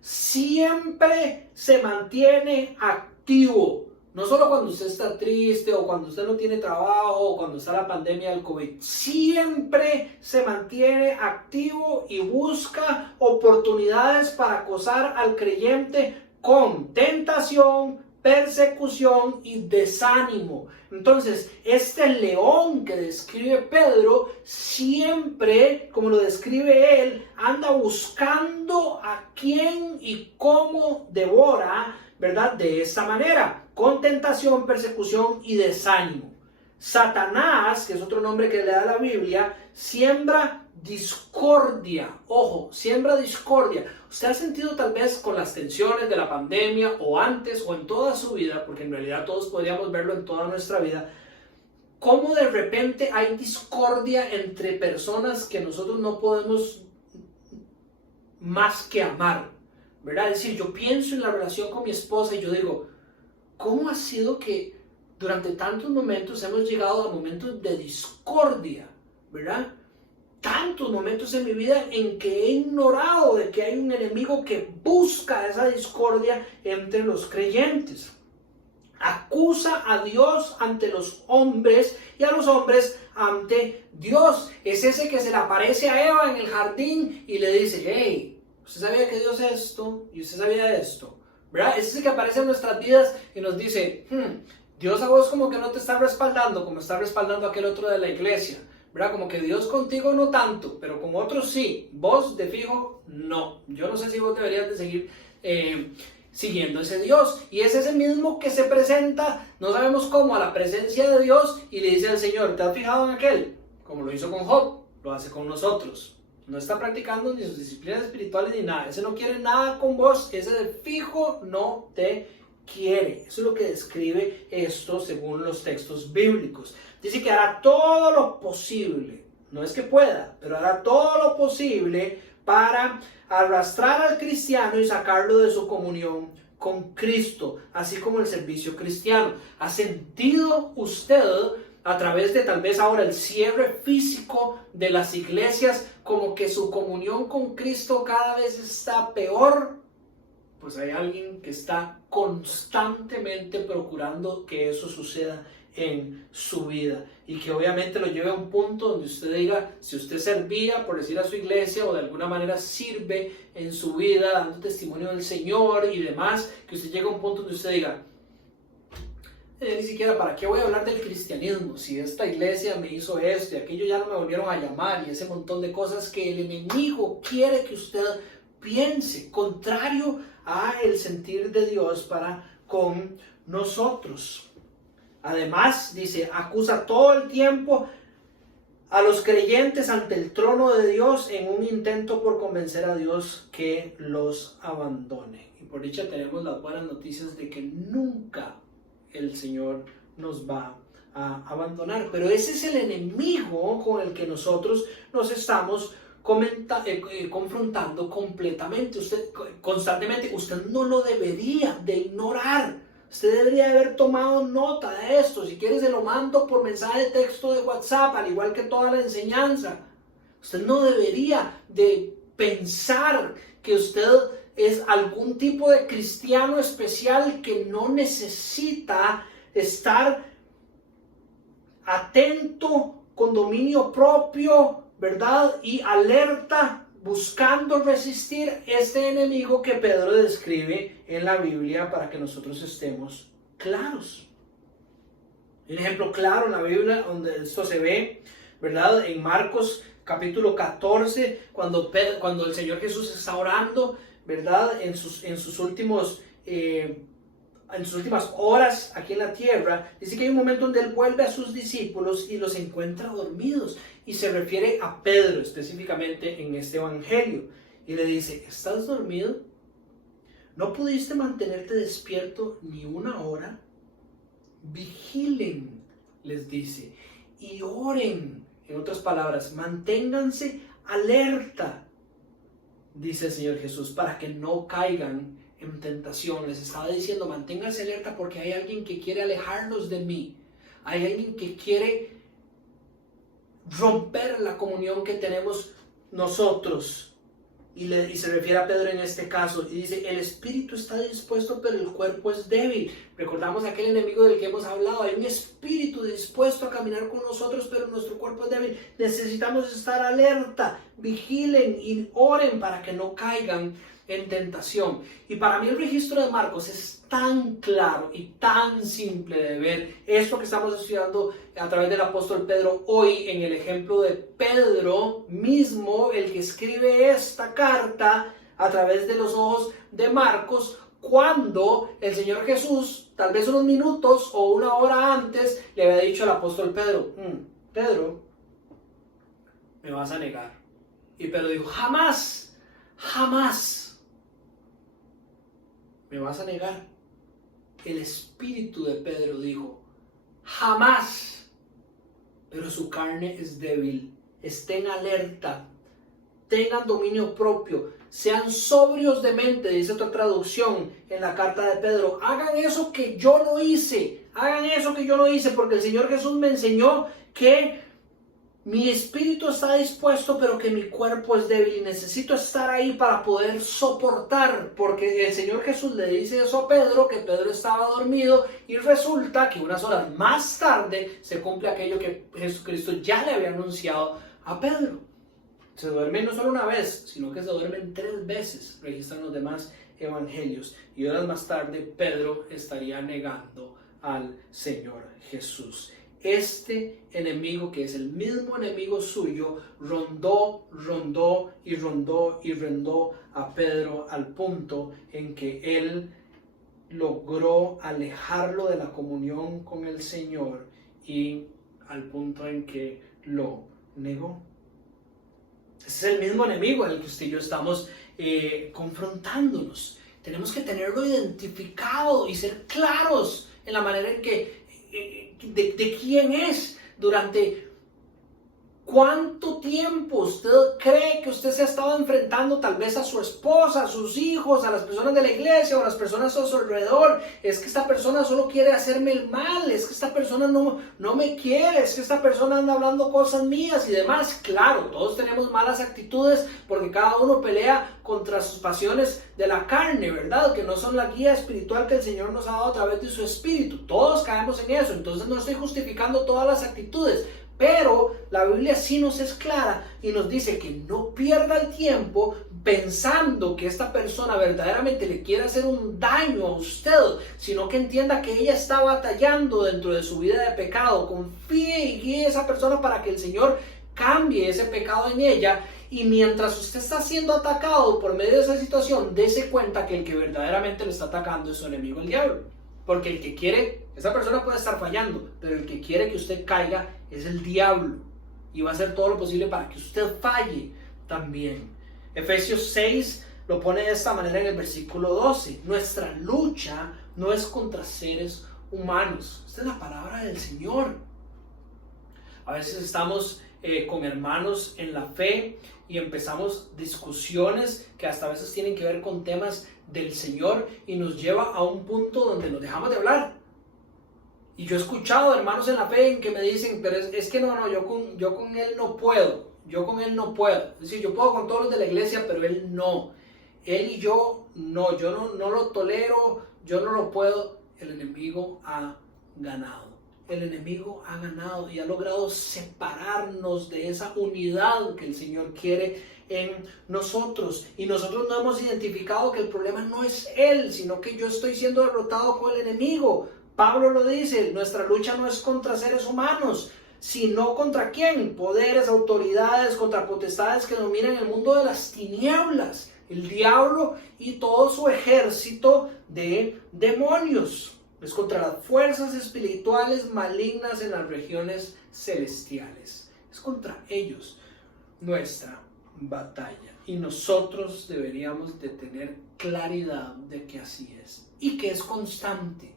se mantiene activo. No solo cuando usted está triste o cuando usted no tiene trabajo o cuando está la pandemia del COVID. Siempre se mantiene activo y busca oportunidades para acosar al creyente con tentación, persecución y desánimo. Entonces, este león que describe Pedro, siempre, como lo describe él, anda buscando a quién y cómo devora, ¿verdad? De esta manera, con tentación, persecución y desánimo. Satanás, que es otro nombre que le da la Biblia, siembra discordia. Ojo, siembra discordia. Usted ha sentido tal vez con las tensiones de la pandemia o antes o en toda su vida, porque en realidad todos podríamos verlo en toda nuestra vida, cómo de repente hay discordia entre personas que nosotros no podemos más que amar, ¿verdad? Es decir, yo pienso en la relación con mi esposa y yo digo, ¿cómo ha sido que durante tantos momentos hemos llegado a momentos de discordia, ¿verdad? Tantos momentos en mi vida en que he ignorado de que hay un enemigo que busca esa discordia entre los creyentes. Acusa a Dios ante los hombres y a los hombres ante Dios. Es ese que se le aparece a Eva en el jardín y le dice, hey, ¿usted sabía que Dios es esto? ¿Y usted sabía esto? ¿Verdad? Es ese que aparece en nuestras vidas y nos dice, Dios a vos como que no te está respaldando, como está respaldando a aquel otro de la iglesia. ¿Verdad? Como que Dios contigo no tanto, pero con otros sí. Vos de fijo, no. Yo no sé si vos deberías de seguir siguiendo ese Dios. Y es ese mismo que se presenta, no sabemos cómo, a la presencia de Dios y le dice al Señor, ¿te has fijado en aquel? Como lo hizo con Job, lo hace con nosotros. No está practicando ni sus disciplinas espirituales ni nada. Ese no quiere nada con vos. Ese de fijo no te quiere. Eso es lo que describe esto según los textos bíblicos. Dice que hará todo lo posible, no es que pueda, pero hará todo lo posible para arrastrar al cristiano y sacarlo de su comunión con Cristo, así como el servicio cristiano. ¿Ha sentido usted a través de tal vez ahora el cierre físico de las iglesias como que su comunión con Cristo cada vez está peor? Pues hay alguien que está constantemente procurando que eso suceda en su vida y que obviamente lo lleve a un punto donde usted diga, si usted servía por decir a su iglesia o de alguna manera sirve en su vida dando testimonio del Señor y demás, que usted llegue a un punto donde usted diga, ni siquiera para qué voy a hablar del cristianismo si esta iglesia me hizo esto y aquello, ya no me volvieron a llamar, y ese montón de cosas que el enemigo quiere que usted piense, contrario a el sentir de Dios para con nosotros. Además, dice, acusa todo el tiempo a los creyentes ante el trono de Dios en un intento por convencer a Dios que los abandone. Y por dicha tenemos las buenas noticias de que nunca el Señor nos va a abandonar. Pero ese es el enemigo con el que nosotros nos estamos confrontando completamente. Constantemente, usted no lo debería de ignorar. Usted debería haber tomado nota de esto. Si quiere se lo mando por mensaje de texto de WhatsApp, al igual que toda la enseñanza. Usted no debería de pensar que usted es algún tipo de cristiano especial que no necesita estar atento, con dominio propio, ¿verdad? Y alerta, buscando resistir este enemigo que Pedro describe en la Biblia para que nosotros estemos claros. Un ejemplo claro en la Biblia donde esto se ve, ¿verdad? En Marcos capítulo 14, cuando el Señor Jesús está orando, ¿verdad? En sus últimas horas aquí en la tierra, dice que hay un momento donde Él vuelve a sus discípulos y los encuentra dormidos. Y se refiere a Pedro específicamente en este evangelio. Y le dice, ¿estás dormido? ¿No pudiste mantenerte despierto ni una hora? Vigilen, les dice, y oren. En otras palabras, manténganse alerta, dice el Señor Jesús, para que no caigan en tentación. Les estaba diciendo, manténganse alerta porque hay alguien que quiere alejarlos de mí. Hay alguien que quiere romper la comunión que tenemos nosotros. Y se refiere a Pedro en este caso y dice, el espíritu está dispuesto pero el cuerpo es débil. Recordamos aquel enemigo del que hemos hablado. Hay un espíritu dispuesto a caminar con nosotros pero nuestro cuerpo es débil. Necesitamos estar alerta, vigilen y oren para que no caigan en tentación. Y para mí el registro de Marcos es tan claro y tan simple de ver esto que estamos estudiando a través del apóstol Pedro hoy, en el ejemplo de Pedro mismo, el que escribe esta carta a través de los ojos de Marcos, cuando el Señor Jesús, tal vez unos minutos o una hora antes, le había dicho al apóstol Pedro, Pedro, me vas a negar. Y Pedro dijo, jamás, jamás me vas a negar. El espíritu de Pedro dijo, jamás, pero su carne es débil. Estén alerta, tengan dominio propio, sean sobrios de mente, dice otra traducción en la carta de Pedro. Hagan eso que yo no hice, porque el Señor Jesús me enseñó que mi espíritu está dispuesto, pero que mi cuerpo es débil y necesito estar ahí para poder soportar, porque el Señor Jesús le dice eso a Pedro, que Pedro estaba dormido, y resulta que unas horas más tarde se cumple aquello que Jesucristo ya le había anunciado a Pedro. Se duerme no solo una vez, sino que se duermen 3 veces, registran los demás evangelios, y horas más tarde Pedro estaría negando al Señor Jesús. Este enemigo, que es el mismo enemigo suyo, rondó a Pedro al punto en que él logró alejarlo de la comunión con el Señor y al punto en que lo negó. Ese es el mismo enemigo en el que usted y yo estamos confrontándonos. Tenemos que tenerlo identificado y ser claros en la manera en que de quién es, durante cuánto tiempo usted cree que usted se ha estado enfrentando tal vez a su esposa, a sus hijos, a las personas de la iglesia o a las personas a su alrededor. Es que esta persona solo quiere hacerme el mal, es que esta persona no me quiere, es que esta persona anda hablando cosas mías y demás. Claro, todos tenemos malas actitudes porque cada uno pelea contra sus pasiones de la carne, ¿verdad? Que no son la guía espiritual que el Señor nos ha dado a través de su Espíritu. Todos caemos en eso, entonces no estoy justificando todas las actitudes. Pero la Biblia sí nos es clara y nos dice que no pierda el tiempo pensando que esta persona verdaderamente le quiere hacer un daño a usted, sino que entienda que ella está batallando dentro de su vida de pecado. Confíe y guíe a esa persona para que el Señor cambie ese pecado en ella. Y mientras usted está siendo atacado por medio de esa situación, dése cuenta que el que verdaderamente le está atacando es su enemigo, el diablo. Porque el que quiere, esa persona puede estar fallando, pero el que quiere que usted caiga es el diablo. Y va a hacer todo lo posible para que usted falle también. Efesios 6 lo pone de esta manera en el versículo 12. Nuestra lucha no es contra seres humanos. Esta es la palabra del Señor. A veces estamos con hermanos en la fe y empezamos discusiones que hasta a veces tienen que ver con temas del Señor y nos lleva a un punto donde nos dejamos de hablar. Y yo he escuchado hermanos en la fe en que me dicen, pero es que yo con él no puedo, Es decir, yo puedo con todos los de la iglesia, pero él no. Él y yo no lo tolero, yo no lo puedo. El enemigo ha ganado. El enemigo ha ganado y ha logrado separarnos de esa unidad que el Señor quiere en nosotros. Y nosotros no hemos identificado que el problema no es Él, sino que yo estoy siendo derrotado con el enemigo. Pablo lo dice, nuestra lucha no es contra seres humanos, sino contra ¿quién? Poderes, autoridades, contra potestades que dominan el mundo de las tinieblas, el diablo y todo su ejército de demonios. Es contra las fuerzas espirituales malignas en las regiones celestiales. Es contra ellos nuestra batalla. Y nosotros deberíamos de tener claridad de que así es. Y que es constante.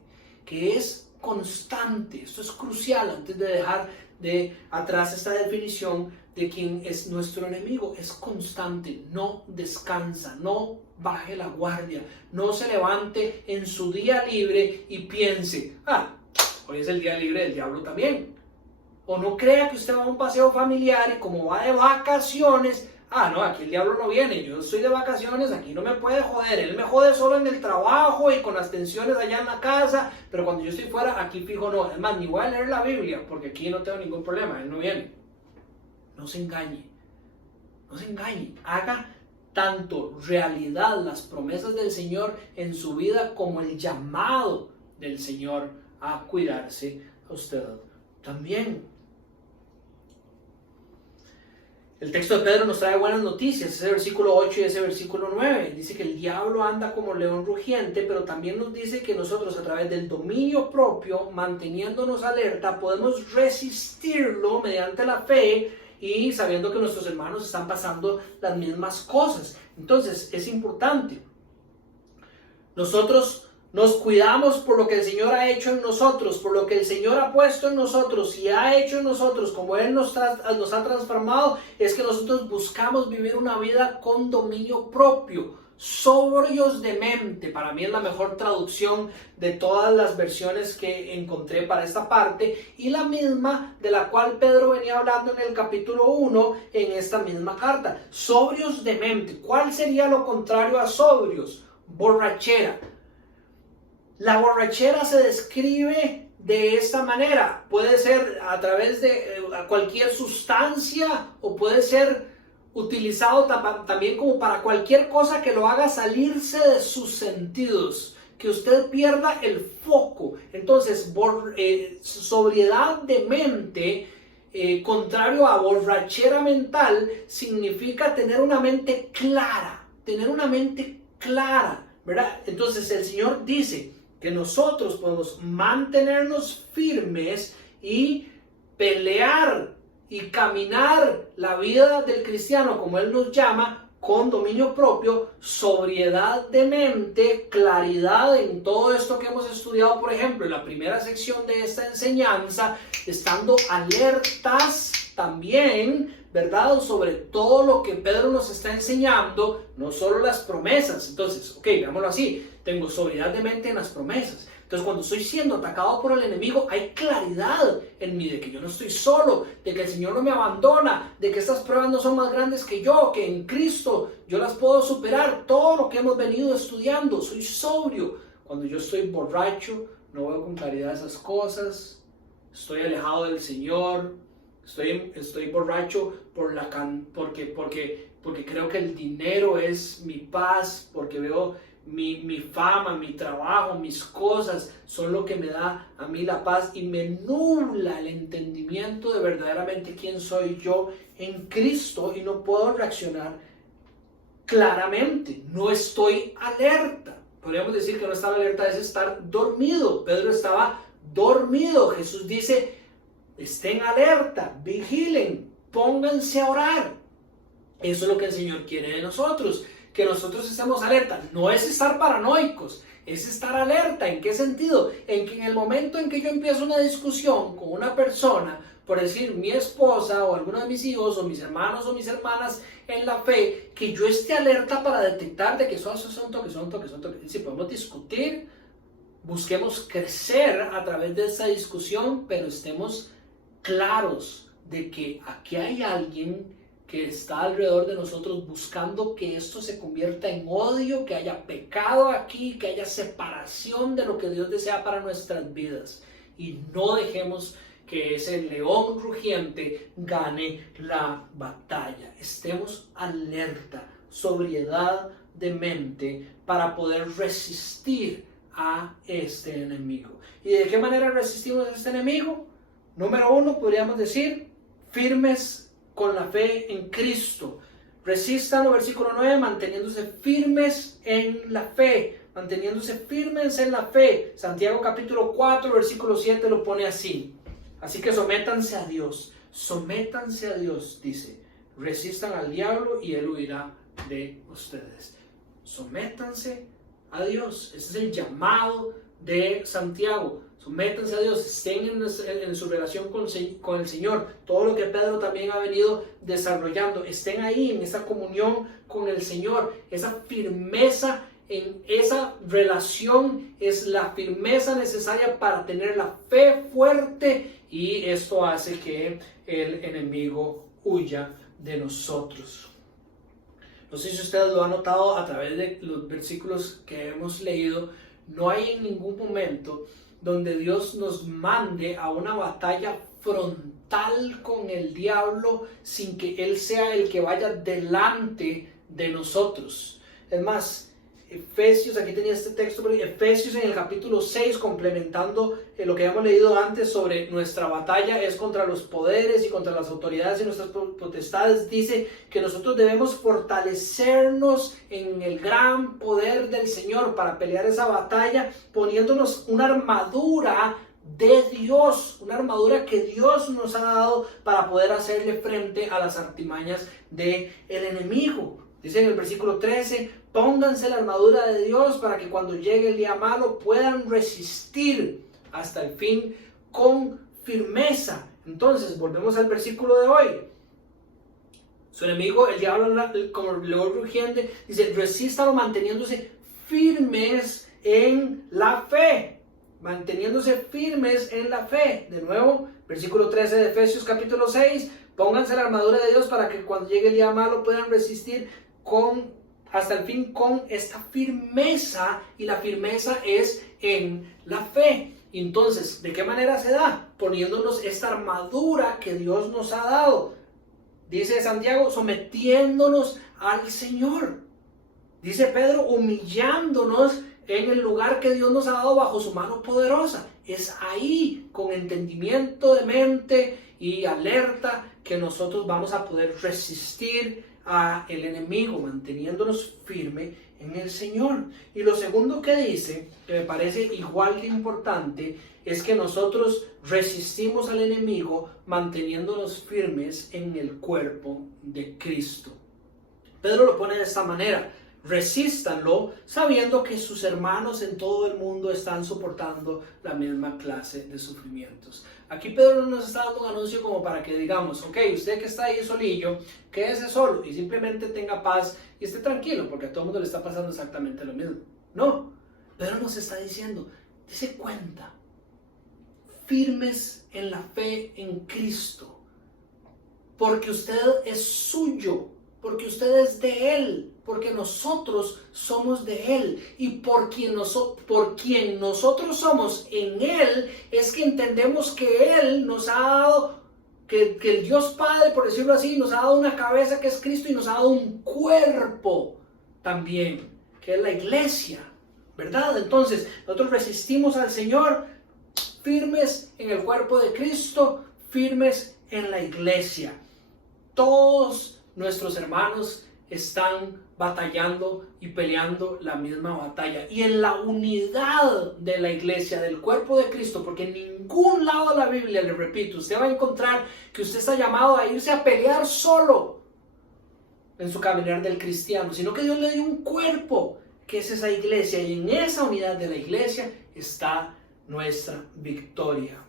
Esto es crucial antes de dejar de atrás esta definición de quién es nuestro enemigo. Es constante, no descansa, no baje la guardia, no se levante en su día libre y piense, hoy es el día libre del diablo también. O no crea que usted va a un paseo familiar y como va de vacaciones, no, aquí el diablo no viene, yo estoy de vacaciones, aquí no me puede joder, él me jode solo en el trabajo y con las tensiones allá en la casa, pero cuando yo estoy fuera, aquí fijo no. Es más, ni voy a leer la Biblia, porque aquí no tengo ningún problema, él no viene. No se engañe, haga tanto realidad las promesas del Señor en su vida como el llamado del Señor a cuidarse a usted también. El texto de Pedro nos trae buenas noticias, ese versículo 8 y ese versículo 9. Dice que el diablo anda como león rugiente, pero también nos dice que nosotros a través del dominio propio, manteniéndonos alerta, podemos resistirlo mediante la fe y sabiendo que nuestros hermanos están pasando las mismas cosas. Entonces es importante. Nosotros Nos cuidamos por lo que el Señor ha hecho en nosotros, por lo que el Señor ha puesto en nosotros y ha hecho en nosotros, como Él nos ha transformado, es que nosotros buscamos vivir una vida con dominio propio, sobrios de mente. Para mí es la mejor traducción de todas las versiones que encontré para esta parte, y la misma de la cual Pedro venía hablando en el capítulo 1 en esta misma carta. Sobrios de mente. ¿Cuál sería lo contrario a sobrios? Borrachera. La borrachera se describe de esta manera. Puede ser a través de cualquier sustancia, o puede ser utilizado también como para cualquier cosa que lo haga salirse de sus sentidos, que usted pierda el foco. Entonces, sobriedad de mente, contrario a borrachera mental, significa tener una mente clara, ¿verdad? Entonces el Señor dice que nosotros podemos mantenernos firmes y pelear y caminar la vida del cristiano, como Él nos llama, con dominio propio, sobriedad de mente, claridad en todo esto que hemos estudiado, por ejemplo, en la primera sección de esta enseñanza, estando alertas también, ¿verdad?, sobre todo lo que Pedro nos está enseñando, no solo las promesas. Entonces, veámoslo así, tengo sobriedad de mente en las promesas. Entonces, cuando estoy siendo atacado por el enemigo, hay claridad en mí de que yo no estoy solo, de que el Señor no me abandona, de que estas pruebas no son más grandes que yo, que en Cristo yo las puedo superar. Todo lo que hemos venido estudiando, soy sobrio. Cuando yo estoy borracho, no veo con claridad esas cosas, estoy alejado del Señor, estoy borracho porque creo que el dinero es mi paz, porque veo mi fama, mi trabajo, mis cosas son lo que me da a mí la paz y me nubla el entendimiento de verdaderamente quién soy yo en Cristo, y no puedo reaccionar claramente, no estoy alerta. Podríamos decir que no estar alerta es estar dormido. Pedro estaba dormido. Jesús dice: estén alerta, vigilen, pónganse a orar. Eso es lo que el Señor quiere de nosotros, que nosotros estemos alerta. No es estar paranoicos, es estar alerta. ¿En qué sentido? En que en el momento en que yo empiezo una discusión con una persona, por decir mi esposa o alguno de mis hijos o mis hermanos o mis hermanas en la fe, que yo esté alerta para detectar de que son un toque. Si podemos discutir, busquemos crecer a través de esta discusión, pero estemos claros de que aquí hay alguien que está alrededor de nosotros buscando que esto se convierta en odio, que haya pecado aquí, que haya separación de lo que Dios desea para nuestras vidas. Y no dejemos que ese león rugiente gane la batalla. Estemos alerta, sobriedad de mente para poder resistir a este enemigo. ¿Y de qué manera resistimos a este enemigo? Número 1, podríamos decir, firmes con la fe en Cristo. Resistan, versículo 9, manteniéndose firmes en la fe. Manteniéndose firmes en la fe. Santiago capítulo 4, versículo 7 lo pone así. Así que sométanse a Dios. Sométanse a Dios, dice. Resistan al diablo y él huirá de ustedes. Sométanse a Dios. Ese es el llamado de Santiago. Sométanse a Dios, estén en su relación con el Señor. Todo lo que Pedro también ha venido desarrollando, estén ahí en esa comunión con el Señor. Esa firmeza en esa relación es la firmeza necesaria para tener la fe fuerte, y esto hace que el enemigo huya de nosotros. No sé si ustedes lo han notado a través de los versículos que hemos leído. No hay en ningún momento donde Dios nos mande a una batalla frontal con el diablo sin que Él sea el que vaya delante de nosotros. Es más, Efesios, aquí tenía este texto, Efesios en el capítulo 6, complementando lo que hemos leído antes sobre nuestra batalla es contra los poderes y contra las autoridades y nuestras potestades, dice que nosotros debemos fortalecernos en el gran poder del Señor para pelear esa batalla, poniéndonos una armadura de Dios, una armadura que Dios nos ha dado para poder hacerle frente a las artimañas del enemigo. Dice en el versículo 13, pónganse la armadura de Dios para que cuando llegue el día malo puedan resistir hasta el fin con firmeza. Entonces, volvemos al versículo de hoy. Su enemigo, el diablo, como león rugiente, dice, resístalo manteniéndose firmes en la fe. Manteniéndose firmes en la fe. De nuevo, versículo 13 de Efesios capítulo 6, pónganse la armadura de Dios para que cuando llegue el día malo puedan resistir hasta el fin con esta firmeza, y la firmeza es en la fe. Entonces, ¿de qué manera se da? Poniéndonos esta armadura que Dios nos ha dado. Dice Santiago, sometiéndonos al Señor. Dice Pedro, humillándonos en el lugar que Dios nos ha dado bajo su mano poderosa. Es ahí, con entendimiento de mente y alerta, que nosotros vamos a poder resistir al enemigo, manteniéndonos firme en el Señor. Y lo segundo que dice, que me parece igual de importante, es que nosotros resistimos al enemigo manteniéndonos firmes en el cuerpo de Cristo. Pedro lo pone de esta manera: resístanlo sabiendo que sus hermanos en todo el mundo están soportando la misma clase de sufrimientos. Aquí Pedro no nos está dando un anuncio como para que digamos, ok, usted que está ahí solillo, quédese solo y simplemente tenga paz y esté tranquilo, porque a todo el mundo le está pasando exactamente lo mismo. No, Pedro nos está diciendo, dése cuenta, firmes en la fe en Cristo, porque usted es suyo, porque usted es de Él, porque nosotros somos de Él, y por quien nosotros somos en Él, es que entendemos que Él nos ha dado, que el Dios Padre, por decirlo así, nos ha dado una cabeza que es Cristo, y nos ha dado un cuerpo también, que es la iglesia, ¿verdad? Entonces, nosotros resistimos al Señor, firmes en el cuerpo de Cristo, firmes en la iglesia. Todos nuestros hermanos están batallando y peleando la misma batalla. Y en la unidad de la iglesia, del cuerpo de Cristo, porque en ningún lado de la Biblia, le repito, usted va a encontrar que usted está llamado a irse a pelear solo en su caminar del cristiano, sino que Dios le dio un cuerpo, que es esa iglesia, y en esa unidad de la iglesia está nuestra victoria.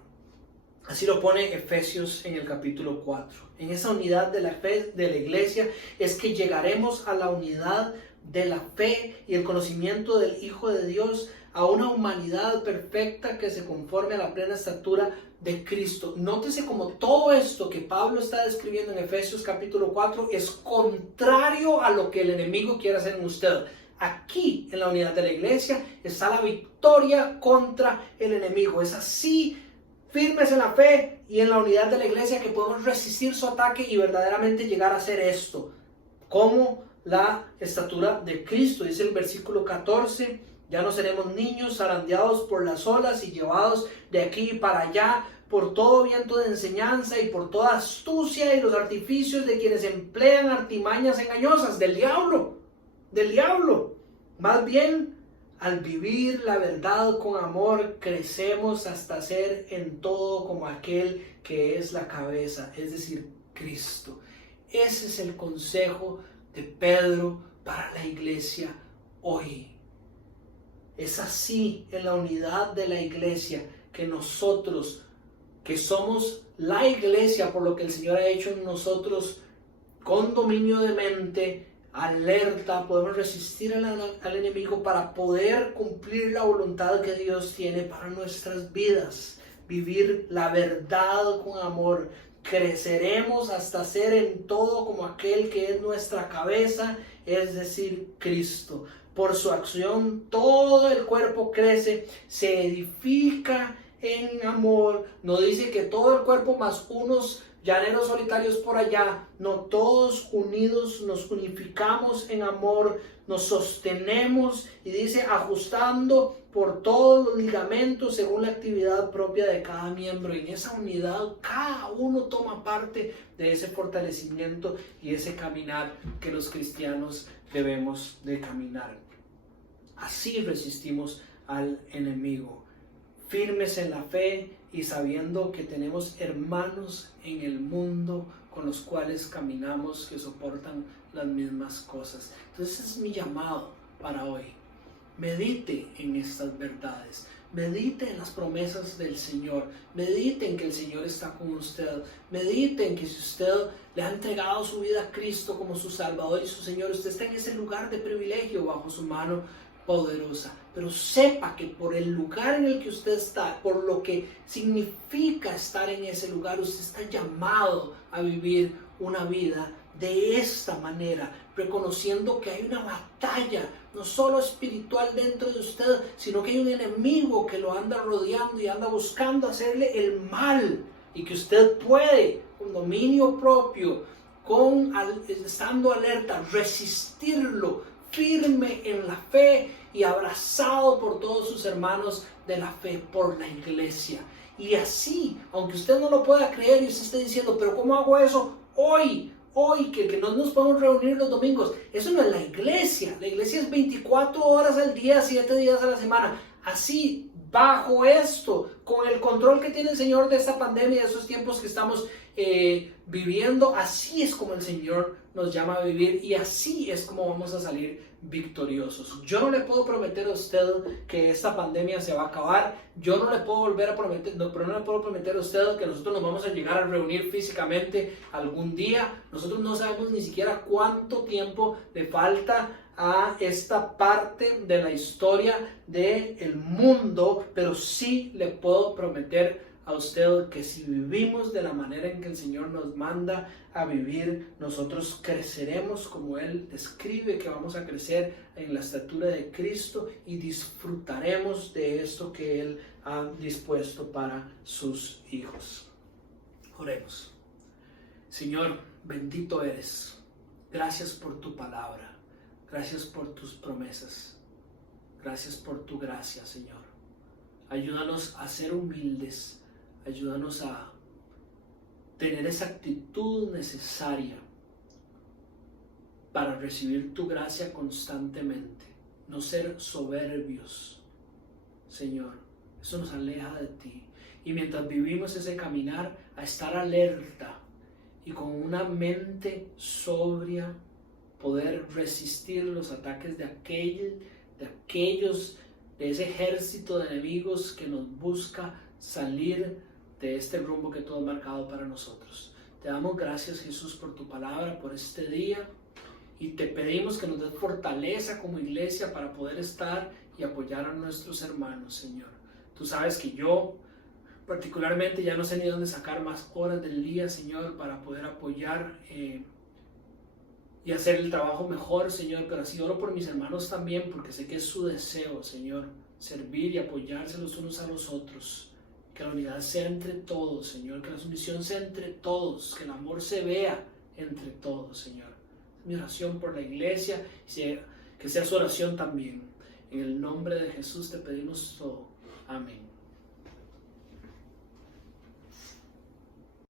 Así lo pone Efesios en el capítulo 4. En esa unidad de la fe de la iglesia es que llegaremos a la unidad de la fe y el conocimiento del Hijo de Dios, a una humanidad perfecta que se conforme a la plena estatura de Cristo. Nótese como todo esto que Pablo está describiendo en Efesios capítulo 4 es contrario a lo que el enemigo quiere hacer en usted. Aquí, en la unidad de la iglesia, está la victoria contra el enemigo. Es así, firmes en la fe y en la unidad de la iglesia, que podemos resistir su ataque y verdaderamente llegar a hacer esto, como la estatura de Cristo. Dice el versículo 14, ya no seremos niños zarandeados por las olas y llevados de aquí para allá por todo viento de enseñanza y por toda astucia y los artificios de quienes emplean artimañas engañosas, del diablo. Más bien, al vivir la verdad con amor, crecemos hasta ser en todo como aquel que es la cabeza, es decir, Cristo. Ese es el consejo de Pedro para la iglesia hoy. Es así, en la unidad de la iglesia, que nosotros, que somos la iglesia por lo que el Señor ha hecho en nosotros, con dominio de mente, alerta, podemos resistir al enemigo para poder cumplir la voluntad que Dios tiene para nuestras vidas, vivir la verdad con amor. Creceremos hasta ser en todo como aquel que es nuestra cabeza, es decir, Cristo. Por su acción todo el cuerpo crece, se edifica en amor. No dice que todo el cuerpo más unos llaneros solitarios por allá, no, todos unidos nos unificamos en amor, nos sostenemos, y dice ajustando por todos los ligamentos según la actividad propia de cada miembro. Y en esa unidad cada uno toma parte de ese fortalecimiento y ese caminar que los cristianos debemos de caminar. Así resistimos al enemigo, firmes en la fe y sabiendo que tenemos hermanos en el mundo con los cuales caminamos, que soportan las mismas cosas. Entonces es mi llamado para hoy. Medite en estas verdades. Medite en las promesas del Señor. Medite en que el Señor está con usted. Medite en que si usted le ha entregado su vida a Cristo como su Salvador y su Señor, usted está en ese lugar de privilegio bajo su mano poderosa. Pero sepa que por el lugar en el que usted está, por lo que significa estar en ese lugar, usted está llamado a vivir una vida de esta manera, reconociendo que hay una batalla, no solo espiritual dentro de usted, sino que hay un enemigo que lo anda rodeando y anda buscando hacerle el mal, y que usted puede, con dominio propio, estando alerta, resistirlo, firme en la fe y abrazado por todos sus hermanos de la fe, por la iglesia. Y así, aunque usted no lo pueda creer y usted esté diciendo, pero ¿cómo hago eso hoy, que no nos podemos reunir los domingos? Eso no es la iglesia. La iglesia es 24 horas al día, 7 días a la semana. Así, bajo esto, con el control que tiene el Señor de esta pandemia, de esos tiempos que estamos viviendo, así es como el Señor nos llama a vivir y así es como vamos a salir victoriosos. Yo no le puedo prometer a usted que esta pandemia se va a acabar. Yo no le puedo volver a prometer, pero no le puedo prometer a usted que nosotros nos vamos a llegar a reunir físicamente algún día. Nosotros no sabemos ni siquiera cuánto tiempo le falta a esta parte de la historia del mundo, pero sí le puedo prometer a usted que si vivimos de la manera en que el Señor nos manda a vivir, nosotros creceremos como Él describe que vamos a crecer en la estatura de Cristo y disfrutaremos de esto que Él ha dispuesto para sus hijos. Oremos. Señor, bendito eres. Gracias por tu palabra. Gracias por tus promesas. Gracias por tu gracia, Señor. Ayúdanos a ser humildes. Ayúdanos a tener esa actitud necesaria para recibir tu gracia constantemente. No ser soberbios, Señor. Eso nos aleja de ti. Y mientras vivimos ese caminar, a estar alerta y con una mente sobria, poder resistir los ataques de ese ejército de enemigos que nos busca salir de este rumbo que tú has marcado para nosotros. Te damos gracias, Jesús, por tu palabra, por este día, y te pedimos que nos des fortaleza como iglesia para poder estar y apoyar a nuestros hermanos, Señor. Tú sabes que yo particularmente ya no sé ni dónde sacar más horas del día, Señor, para poder apoyar y hacer el trabajo mejor, Señor, pero así oro por mis hermanos también, porque sé que es su deseo, Señor, servir y apoyarse los unos a los otros. Que la unidad sea entre todos, Señor, que la sumisión sea entre todos, que el amor se vea entre todos, Señor. Es mi oración por la iglesia, que sea su oración también. En el nombre de Jesús te pedimos todo. Amén.